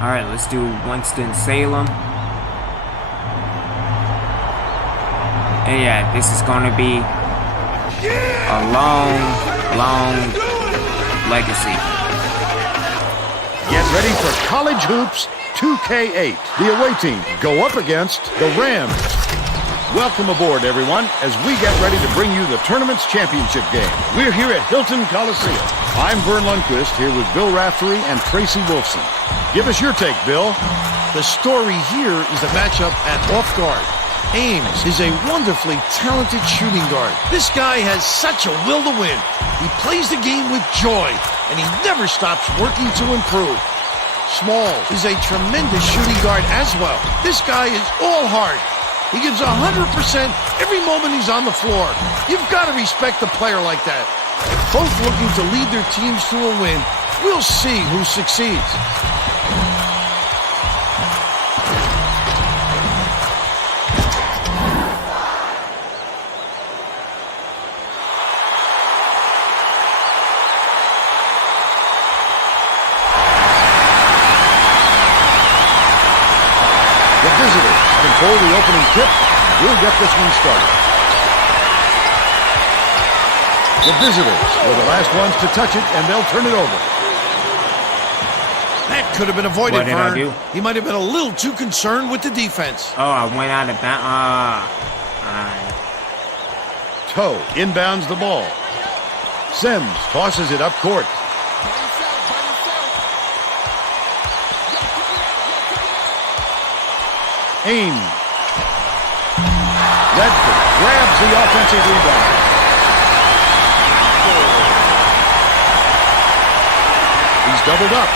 All right, let's do Winston-Salem. And yeah, this is gonna be a long legacy. Get ready for College Hoops 2K8. The away team go up against the Rams. Welcome aboard, everyone, as we get ready to bring you the tournament's championship game. We're here at Hilton Coliseum. I'm Vern Lundquist, here with Bill Raftery and Tracy Wolfson. Give us your take, Bill. The story here is the matchup at off guard. Ames is a wonderfully talented shooting guard. This guy has such a will to win. He plays the game with joy, and he never stops working to improve. Smalls is a tremendous shooting guard as well. This guy is all heart. He gives 100% every moment he's on the floor. You've got to respect a player like that. Both looking to lead their teams to a win. We'll see who succeeds. The visitors control the opening tip. We'll get this one started. The visitors were the last ones to touch it, and they'll turn it over. That could have been avoided, What did I Vern. do? He might have been a little too concerned with the defense. Oh, I went out of bounds. Alright. Toe inbounds the ball. Sims tosses it up court. Ames. Redford grabs the offensive rebound. He's doubled up.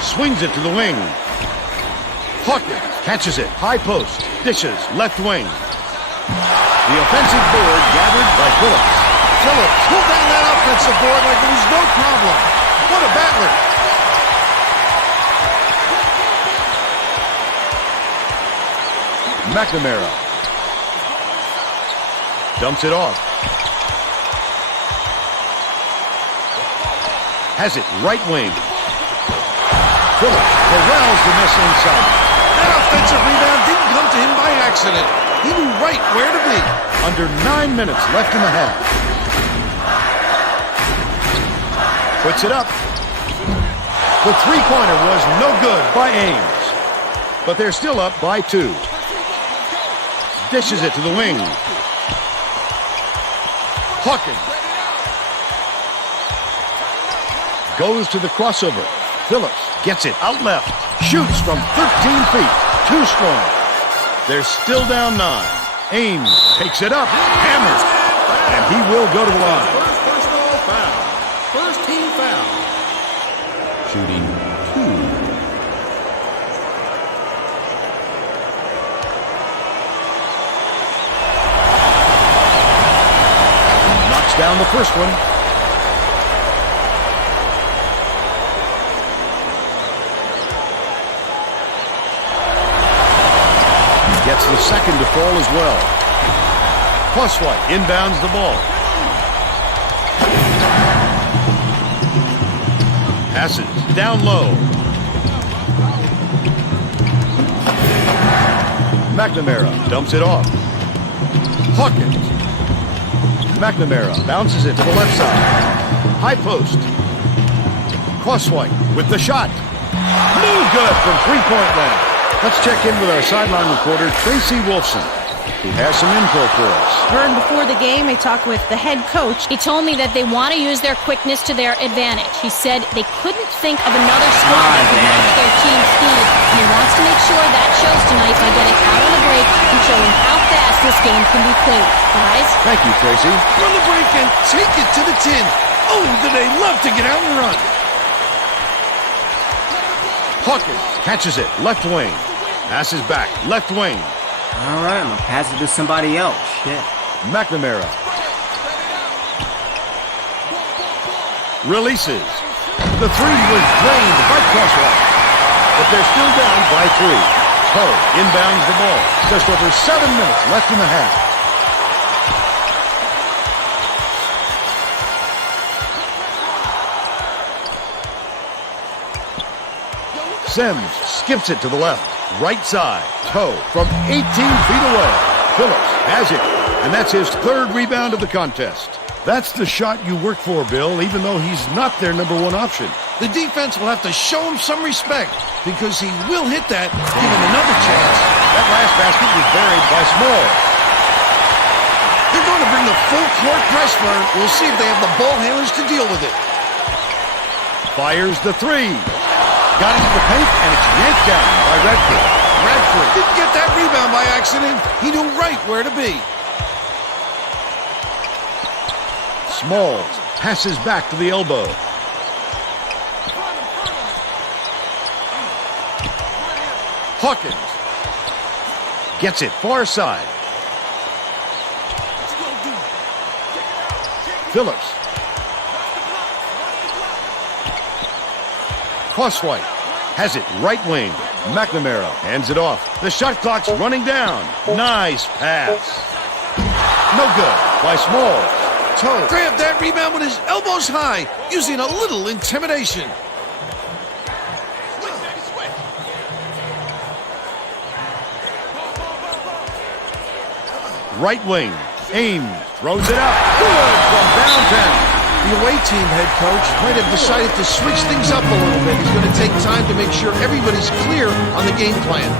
Swings it to the wing. Hawkins catches it. High post. Dishes. Left wing. The offensive board gathered by Phillips. Phillips pulled down that offensive board like it was no problem. What a battler. McNamara dumps it off. Has it right wing. Phillips corrals the miss inside. That offensive rebound didn't come to him by accident. He knew right where to be. Under 9 minutes left in the half. Puts it up. The three-pointer was no good by Ames. But they're still up by 2. Dishes it to the wing. Hawkins goes to the crossover. Phillips gets it out left. Shoots from 13 feet. Too strong. They're still down 9. Ames takes it up. Hammers. And he will go to the line. First team foul. the first one. He gets the second to fall as well. Crosswhite inbounds the ball. Passes down low. McNamara dumps it off. Hawkins. McNamara bounces it to the left side. High post. Crosswhite with the shot. No good from three-point land. Let's check in with our sideline reporter, Tracy Wolfson, who has some info for us. Vern, before the game, I talked with the head coach. He told me that they want to use their quickness to their advantage. He said they couldn't think of another squad that could match their team's speed, and he wants to make sure that shows tonight by getting out on the break and showing how fast this game can be played. Guys? Thank you, Tracy. Run the break and take it to the 10. Oh, do they love to get out and run. Hawkins catches it, left wing. Passes back, left wing. All right, I'm gonna pass it to somebody else. Shit. McNamara. Releases. The three was drained by Crosswhite. But they're still down by 3. Poe inbounds the ball. Just over 7 minutes left in the half. Sims skips it to the left. Right side. Poe from 18 feet away. Phillips has it. And that's his third rebound of the contest. That's the shot you work for, Bill, even though he's not their number one option. The defense will have to show him some respect because he will hit that, give him another chance. That last basket was buried by Small. They're going to bring the full court press, Vern. We'll see if they have the ball handlers to deal with it. Fires the three. Got into the paint, and it's yanked down by Radford. Radford didn't get that rebound by accident. He knew right where to be. Smalls passes back to the elbow. Hawkins gets it far side. Phillips. Crosswhite has it right wing. McNamara hands it off. The shot clock's running down. Nice pass. No good by Smalls. Toe grabbed that rebound with his elbows high, using a little intimidation. Right wing. Ames throws it up. Good from downtown. The away team head coach might have decided to switch things up a little bit. He's going to take time to make sure everybody's clear on the game plan.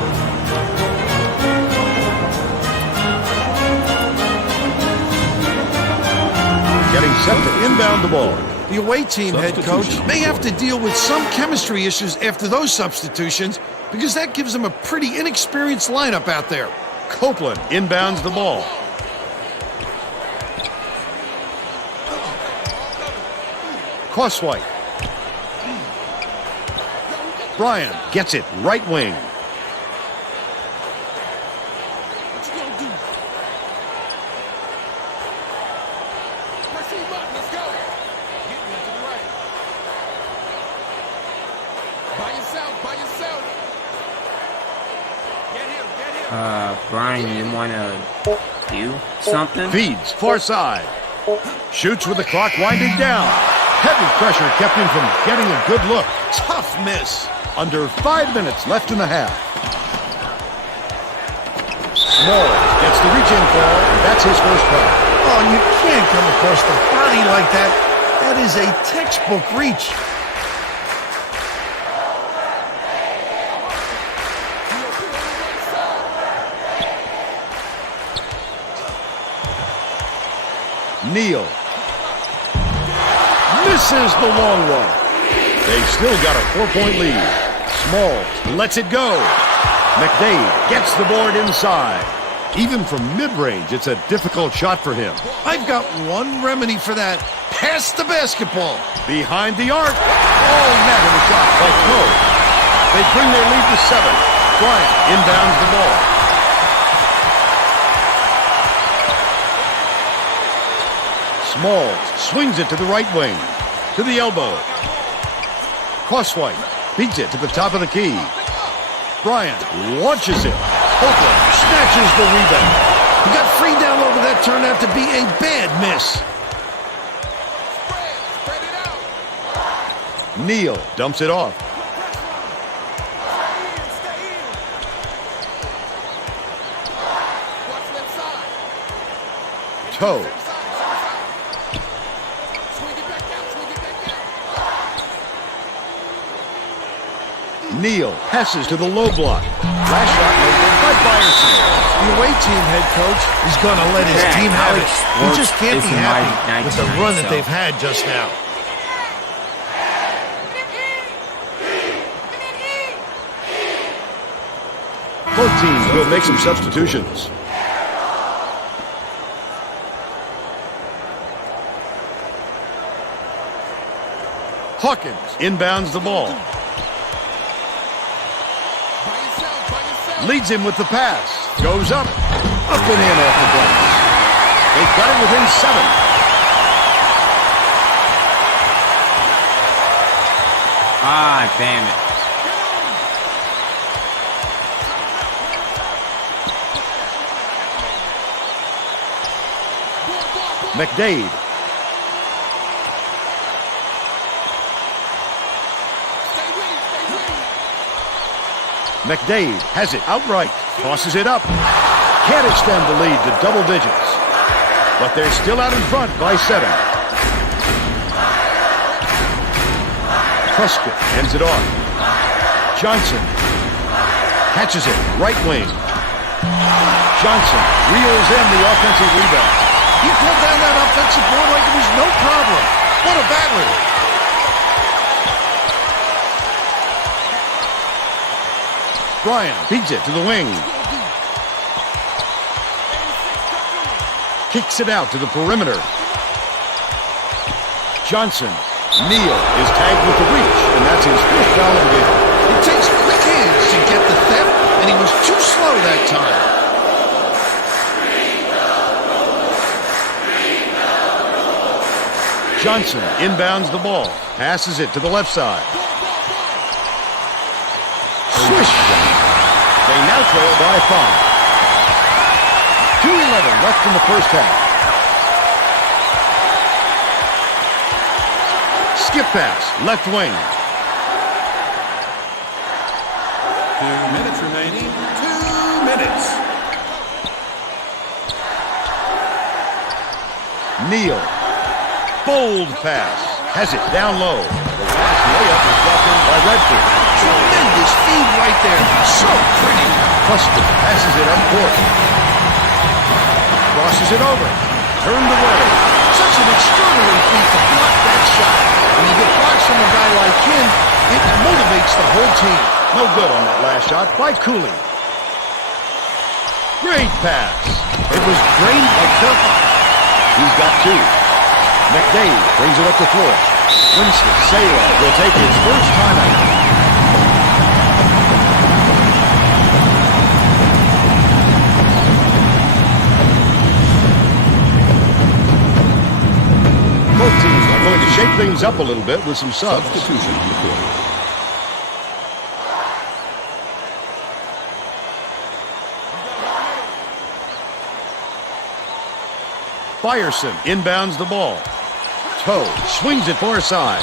Getting set to inbound the ball. The away team head coach may have to deal with some chemistry issues after those substitutions because that gives them a pretty inexperienced lineup out there. Copeland inbounds the ball. Crosswhite. Bryan gets it right wing. Bryan, you wanna do something? Feeds far side. Shoots with the clock winding down. Heavy pressure kept him from getting a good look. Tough miss. Under 5 minutes left in the half. Small gets the reach-in call, and that's his first foul. Oh, you can't come across the body like that. That is a textbook reach. Neal misses the long one. They've still got a 4-point lead. Smalls lets it go. McDade gets the board inside. Even from mid-range, it's a difficult shot for him. I've got one remedy for that. Pass the basketball. Behind the arc. Oh, net of a shot by Poe. They bring their lead to 7. Bryant inbounds the ball. Smalls swings it to the right wing. To the elbow. Crosswhite beats it to the top of the key. Bryant launches it. Oakland snatches the rebound. He got free down low, but that turned out to be a bad miss. Neal dumps it off. Toe. Neal passes to the low block. Last shot made by Byerson. The away team head coach is going to let his team have it. He just can't be happy with the run that they've had just now. Both teams will make some substitutions. Hawkins inbounds the ball. Leads him with the pass. Goes up. Up and in off the glass. They've got it within 7. Ah, damn it. McDade. McDade has it outright. Tosses it up. Can't extend the lead to double digits. But they're still out in front by 7. Truscott ends it off. Johnson catches it. Right wing. Johnson reels in the offensive rebound. He pulled down that offensive board like it was no problem. What a battler. Bryant beats it to the wing. Kicks it out to the perimeter. Johnson. Neal is tagged with the reach, and that's his first foul of the game. It takes quick hands to get the theft, and he was too slow that time. Johnson inbounds the ball. Passes it to the left side. Swish shot. They now trail by 5. 2:11 left in the first half. Skip pass. Left wing. 2 minutes remaining. 2 minutes. Neal. Bold pass. Has it down low. The last layup is dropped in by Redford. Tremendous feed right there. So pretty. Truscott passes it up court. Crosses it over. Turned away. Such an extraordinary feat to block that shot. When you get blocks from a guy like him, it motivates the whole team. No good on that last shot by Cooley. Great pass. It was drained by Kirkland. He's got 2. McDade brings it up the floor. Winston-Salem will take his first timeout. Both teams are going to shake things up a little bit with some subs. Substitution recorded. Byerson inbounds the ball. Toe swings it far side.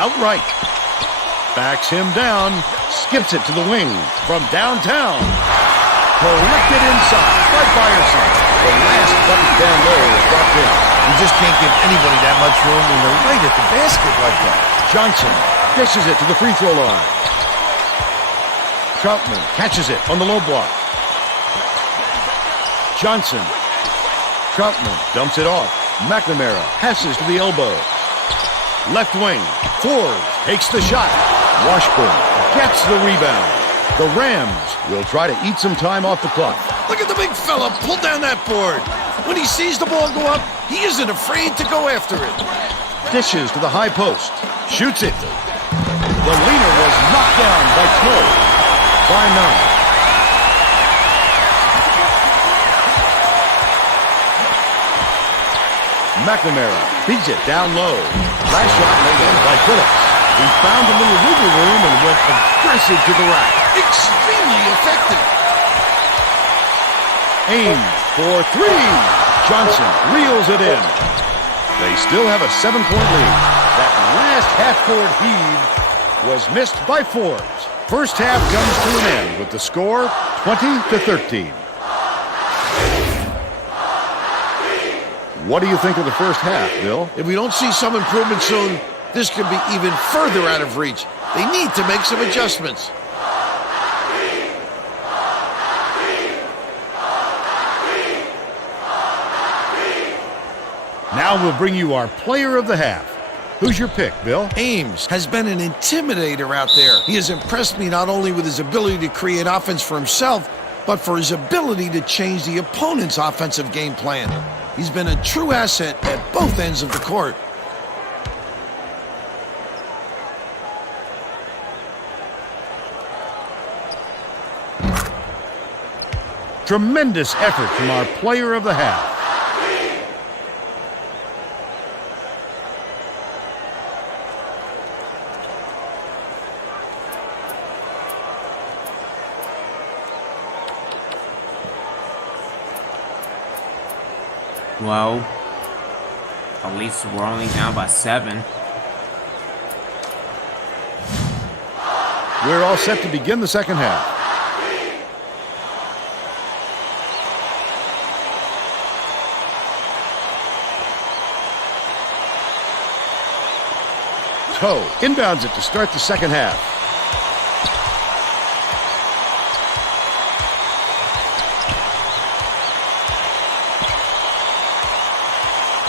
Outright. Backs him down. Skips it to the wing. From downtown. Collected inside by Byerson. The last bucket down low is dropped in. You just can't give anybody that much room when they're right at the basket like that. Johnson dishes it to the free throw line. Troutman catches it on the low block. Johnson. Troutman dumps it off. McNamara passes to the elbow. Left wing. Forbes takes the shot. Washburn gets the rebound. The Rams will try to eat some time off the clock. Look at the big fella pull down that board. When he sees the ball go up, he isn't afraid to go after it. Dishes to the high post. Shoots it. The leaner was knocked down by Toe. By 9. McNamara feeds it down low. Last shot laid in by Phillips. He found a little wiggle room and went aggressive to the rack. Extremely effective. Ames for three. Johnson reels it in. They still have a 7-point lead. That last half-court heave was missed by Forbes. First half comes to an end with the score 20-13. What do you think of the first half, Bill? If we don't see some improvement soon, this could be even further out of reach. They need to make some adjustments. Now we'll bring you our player of the half. Who's your pick, Bill? Ames has been an intimidator out there. He has impressed me not only with his ability to create offense for himself, but for his ability to change the opponent's offensive game plan. He's been a true asset at both ends of the court. Tremendous effort from our player of the half. Well, at least we're only down by 7. We're all set to begin the second half. Toe inbounds it to start the second half.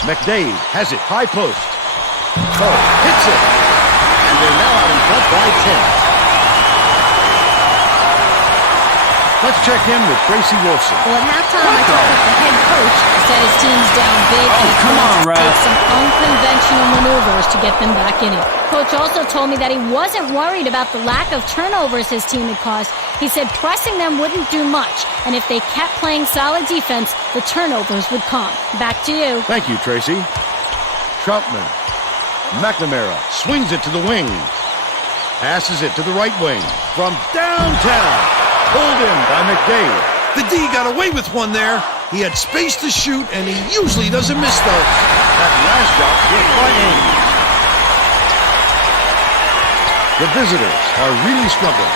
McDade has it, high post. Toe hits it. And they're now out in front by 10. Let's check in with Tracy Wolfson. Well, at halftime, I talked with the head coach. He said his team's down big and he come on, wants to Ref. take some unconventional maneuvers to get them back in it. Coach also told me that he wasn't worried about the lack of turnovers his team had caused. He said pressing them wouldn't do much, and if they kept playing solid defense, the turnovers would come. Back to you. Thank you, Tracy. Troutman. McNamara swings it to the wing. Passes it to the right wing. From downtown. Pulled in by McDade. The D got away with one there. He had space to shoot, and he usually doesn't miss those. That last shot hit by Ames. The visitors are really struggling.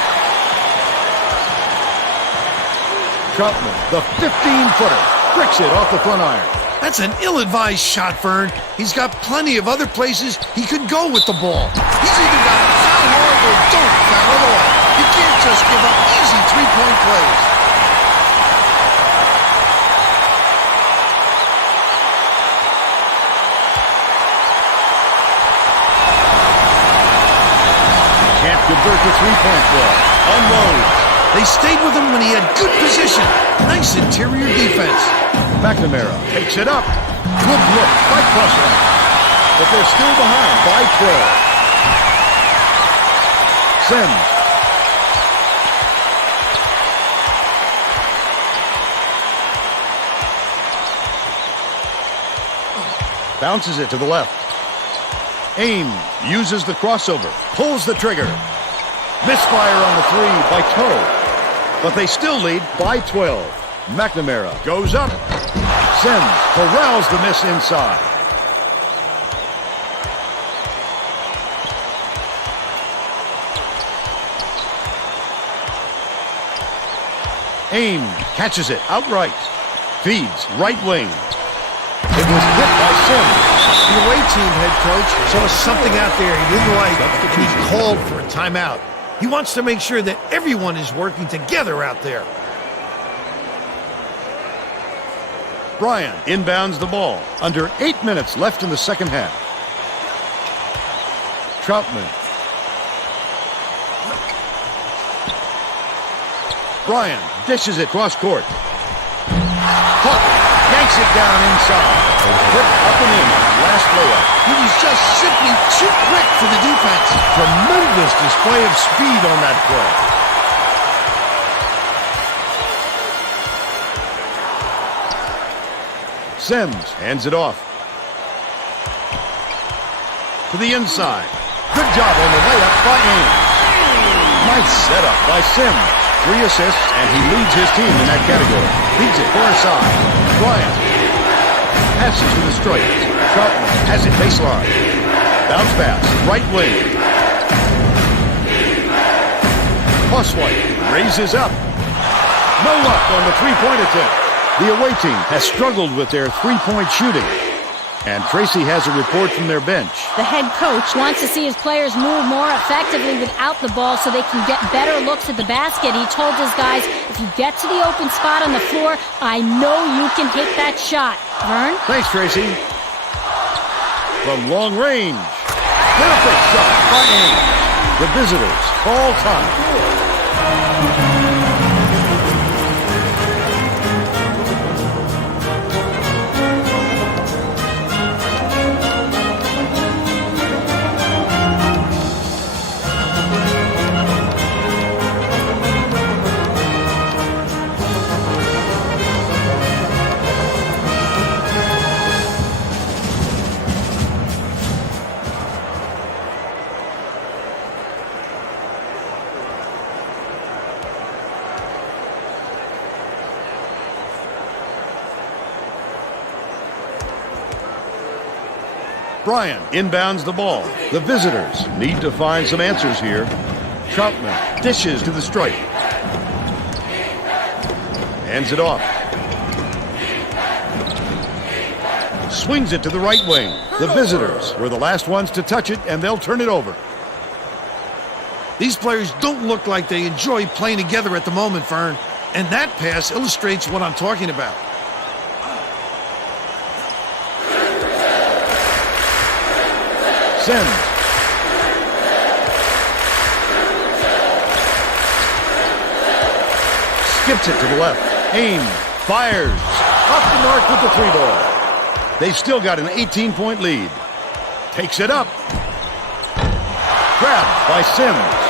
Troutman, the 15-footer, bricks it off the front iron. That's an ill-advised shot, Vern. He's got plenty of other places he could go with the ball. He's either got to foul hard or don't foul at all. You can't just give up easy three-point plays. Can't convert the three-point ball. Unloads. They stayed with him when he had good position. Nice interior defense. McNamara takes it up. Good look by Crossland. But they're still behind by 12. Sims. Bounces it to the left. Ames uses the crossover. Pulls the trigger. Misfire on the three by Toe. But they still lead by 12. McNamara goes up. Sims corrals the miss inside. Ames catches it outright. Feeds right wing. It was hit by Sims. The away team head coach saw something out there he didn't like, and he called for a timeout. He wants to make sure that everyone is working together out there. Bryant inbounds the ball. Under 8 minutes left in the second half. Troutman. Bryant dishes it cross court. Hawker yanks it down inside. Put up and in. Last layup. He was just simply too quick for the defense. Tremendous display of speed on that play. Sims hands it off. to the inside. Good job on the layup by Ames. Nice setup by Sims. 3 assists, and he leads his team in that category. Feeds it far side. Bryant passes to the straight. Troutman has it baseline. Bounce pass, right wing. Crosswhite raises up. No luck on the three-point attempt. The away team has struggled with their three-point shooting. And Tracy has a report from their bench. The head coach Wants to see his players move more effectively without the ball so they can get better looks at the basket. He told his guys, if you get to the open spot on the floor, I know you can hit that shot. Vern? Thanks, Tracy. From long range. Perfect shot by Ames. The visitors all time. Bryant inbounds the ball. The visitors need to find some answers here. Troutman dishes to the stripe. Hands it off. Swings it to the right wing. The visitors were the last ones to touch it, and they'll turn it over. These players don't look like they enjoy playing together at the moment, Vern. And that pass illustrates what I'm talking about. Sims. Skips it to the left. Ames. Fires. Off the mark with the 3-ball. They've still got an 18-point lead. Takes it up. Grabbed by Sims.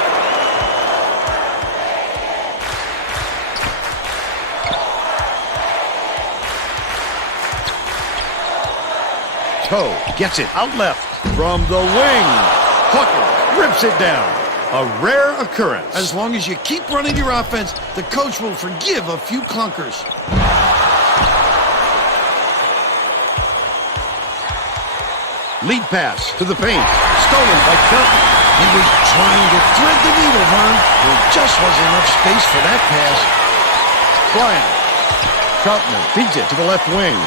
Toe gets it out left. From the wing, Hooker rips it down. A rare occurrence. As long as you keep running your offense, the coach will forgive a few clunkers. Lead pass to the paint. Stolen by Felton. He was trying to thread the needle, Vern. There just wasn't enough space for that pass. Bryant. Troutman feeds it to the left wing.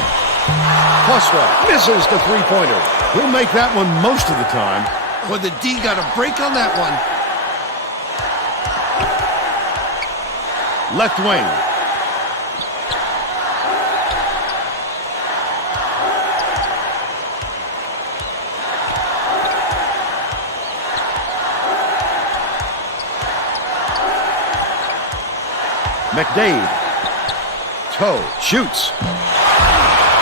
Crosswhite misses the three-pointer. He'll make that one most of the time. But the D got a break on that one. Left wing. McDade. Toe shoots.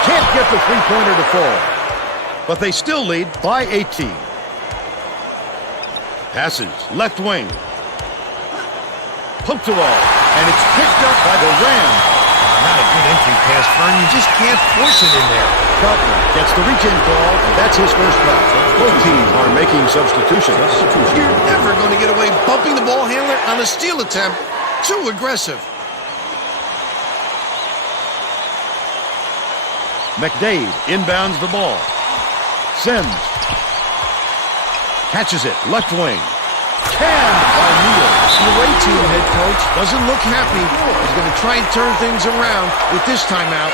Can't get the three-pointer to fall. But they still lead by 18. Passes left wing. Poke to all. And it's picked up by the Rams. Not a good entry pass, Vern. You just can't force it in there. Troutman gets the reach-in call, and that's his first foul. Both teams are making substitutions. You're never going to get away bumping the ball handler on a steal attempt. Too aggressive. McDade inbounds the ball. Sims catches it, left wing. Canned by Neal. The away team head coach doesn't look happy. He's going to try and turn things around with this timeout.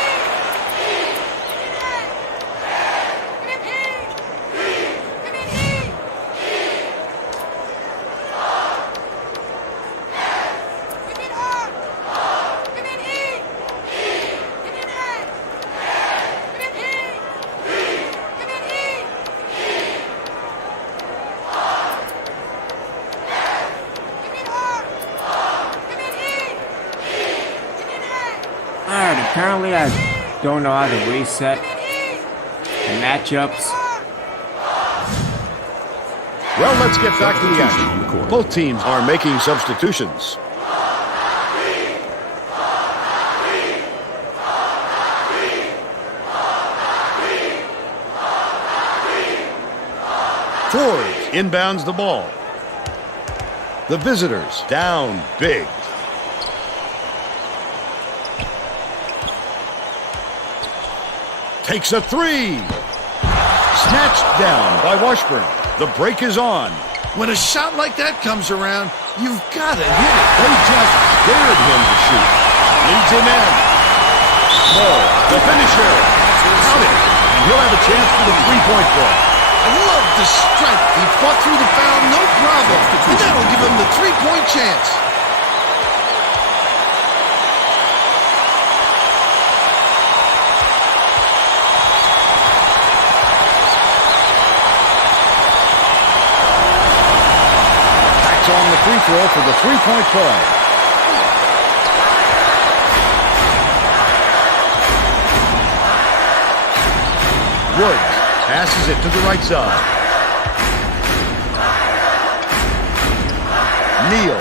Alright, apparently I don't know how to reset the matchups. Well, let's get back to the action. Both teams are making substitutions. Forbes inbounds the ball. The visitors down big. Takes a three. Snatched down by Washburn. The break is on. When a shot like that comes around, you've got to hit it. They just dared him to shoot. Leads him in. Small, the finisher. Count it. And he'll have a chance for the three-point play. I love the strength. He fought through the foul, no problem. And that'll give him the three-point chance. Backs on the free throw for the three-point play. Woods passes it to the right side. Neal.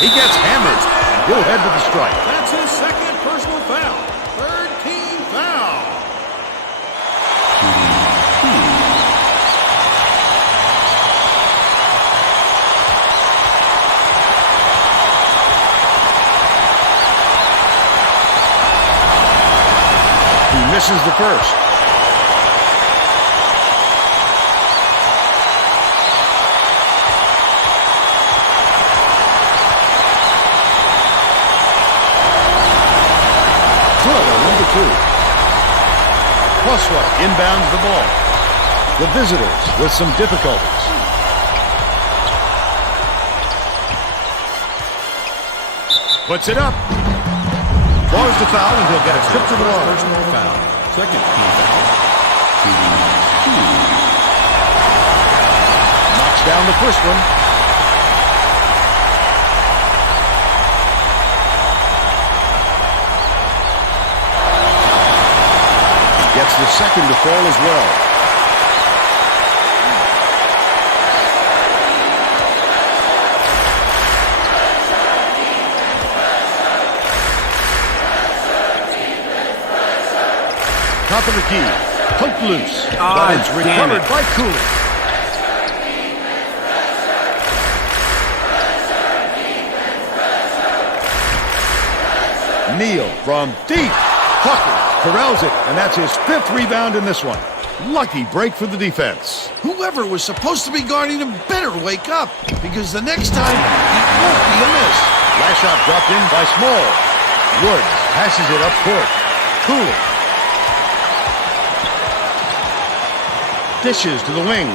He gets hammered. Go ahead with the strike. That's his second personal foul. Third team foul. He misses the first. Number two. Crossway inbounds the ball. The visitors with some difficulties. Puts it up. Draws the foul and he'll get a trip to the line. Personal foul. Second team foul. Knocks down the first one. Gets the second to fall as well. Top of the key. Poked loose. But it's recovered by Cooley. Neal from deep. Hawkins corrals it, and that's his fifth rebound in this one. Lucky break for the defense. Whoever was supposed to be guarding him better wake up, because the next time, it won't be a miss. Last shot dropped in by Small. Woods passes it up court. Cooley. Dishes to the wing.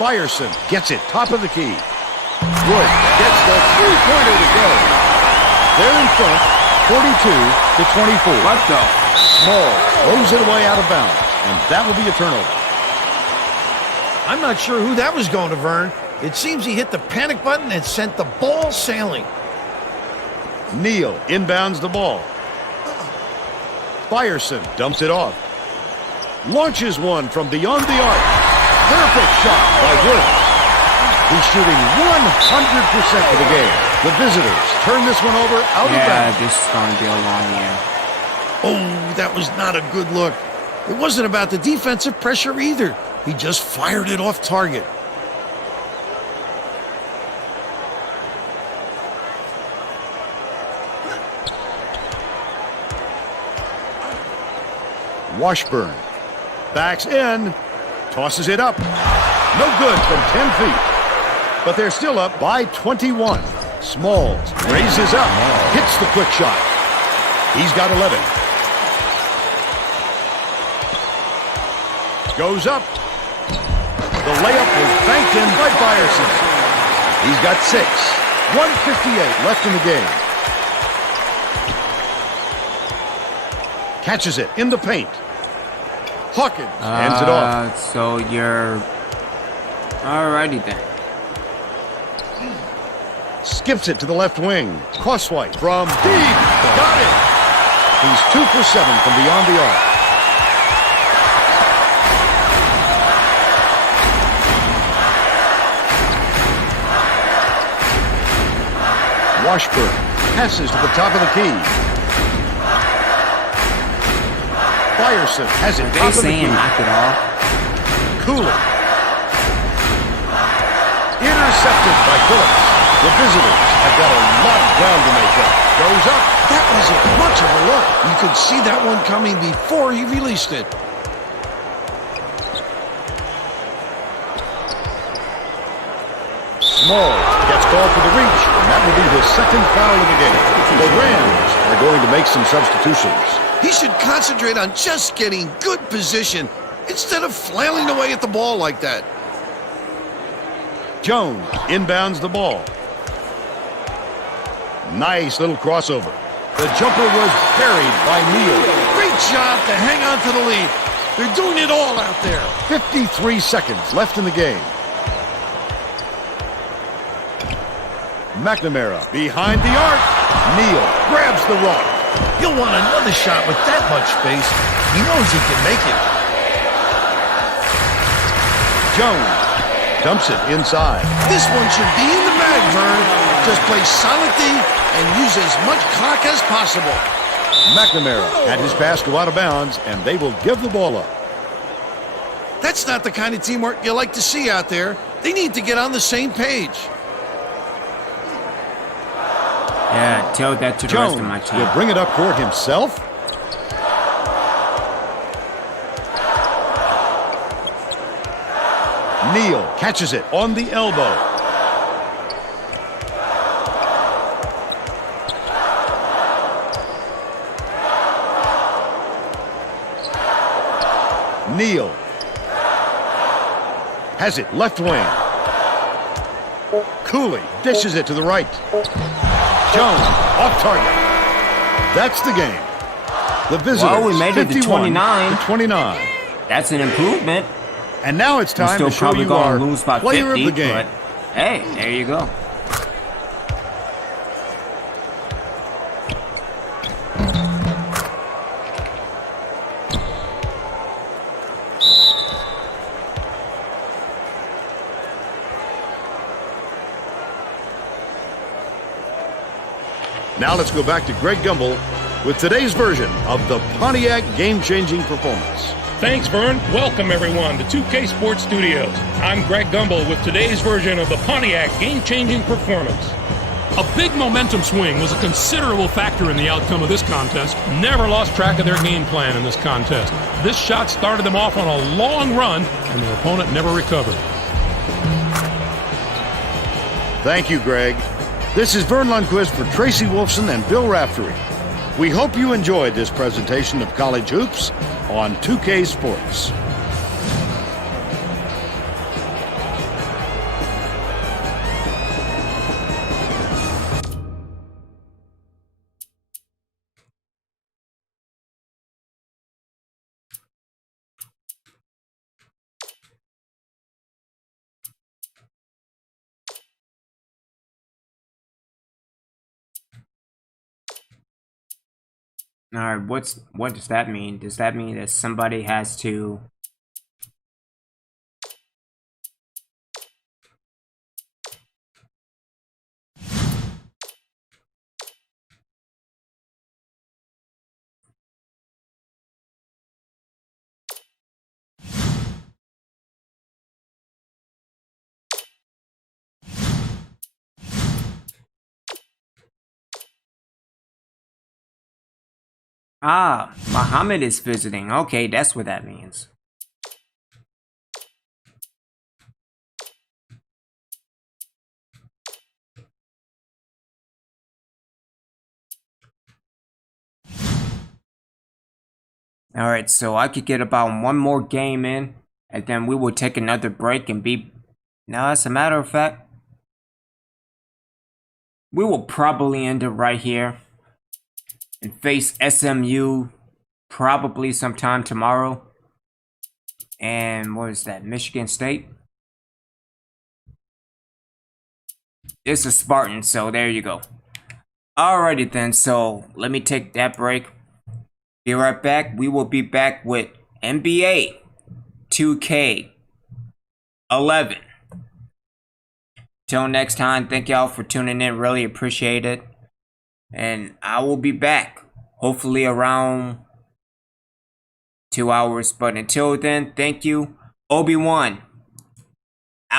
Fyerson gets it, top of the key. Woods gets the three-pointer to go. They're in front, 42-24. What the? Small throws it away out of bounds, and that will be a turnover. I'm not sure who that was going to, Vern. It seems he hit the panic button and sent the ball sailing. Neal inbounds the ball. Fyerson dumps it off. Launches one from beyond the arc. Perfect shot by Woods. He's shooting 100% for the game. The visitors turn this one over out of bounds. Yeah, this is going to be a long year. Oh, that was not a good look. It wasn't about the defensive pressure either. He just fired it off target. Washburn backs in, tosses it up. No good from 10 feet. But they're still up by 21. Smalls raises up, hits the quick shot. He's got 11. Goes up. The layup was banked in by Fyerson. He's got 6. 1:58 left in the game. Catches it in the paint. Hawkins hands it off. So you're... Alrighty then. Skips it to the left wing. Crosswhite from deep. Got it. He's 2 for 7 from beyond the arc. Washburn passes to the top of the key. Ryerson has it Are they top of the saying key. knock it off? Cooley. Intercepted by Phillips. The visitors have got a lot of ground to make up. Goes up. That wasn't much of a look. You could see that one coming before he released it. Small gets called for the reach, and that will be his second foul of the game. The Rams are going to make some substitutions. He should concentrate on just getting good position instead of flailing away at the ball like that. Jones inbounds the ball. Nice little crossover. The jumper was buried by Neal. Great job to hang on to the lead. They're doing it all out there. 53 seconds left in the game. McNamara behind the arc. Neal grabs the rock. He'll want another shot with that much space. He knows he can make it. Jones dumps it inside. This one should be in the bag, Vern. Just play solid D and use as much clock as possible. McNamara had his pass go out of bounds, and they will give the ball up. That's not the kind of teamwork you like to see out there. They need to get on the same page. Yeah, tell that to the rest of my Jones team. will bring it up court himself. Neal catches it on the elbow. Neal has it left wing. Cooley dishes it to the right. Jones off target. That's the game. The visitors Well, we made it to 51 29. to 29. That's an improvement. And now it's We're time still to show probably you going our to lose by player 50, of the game. but hey, there you go. Now let's go back to Greg Gumbel with today's version of the Pontiac game-changing performance. Thanks, Vern. Welcome, everyone, to 2K Sports Studios. I'm Greg Gumbel with today's version of the Pontiac game-changing performance. A big momentum swing was a considerable factor in the outcome of this contest. Never lost track of their game plan in this contest. This shot started them off on a long run, and their opponent never recovered. Thank you, Greg. This is Vern Lundquist for Tracy Wolfson and Bill Raftery. We hope you enjoyed this presentation of college hoops on 2K Sports. All right, what does that mean? Does that mean that somebody has to? Ah, Muhammad is visiting. Okay, that's what that means. Alright, so I could get about one more game in, and then we will take another break and be... Now, as a matter of fact, we will probably end it right here and face SMU probably sometime tomorrow. And what is that? Michigan State? It's a Spartan, so there you go. Alrighty then, so let me take that break. Be right back. We will be back with NBA 2K11. Till next time, thank y'all for tuning in. Really appreciate it. and I will be back hopefully around 2 hours. But until then, thank you, Obi-Wan.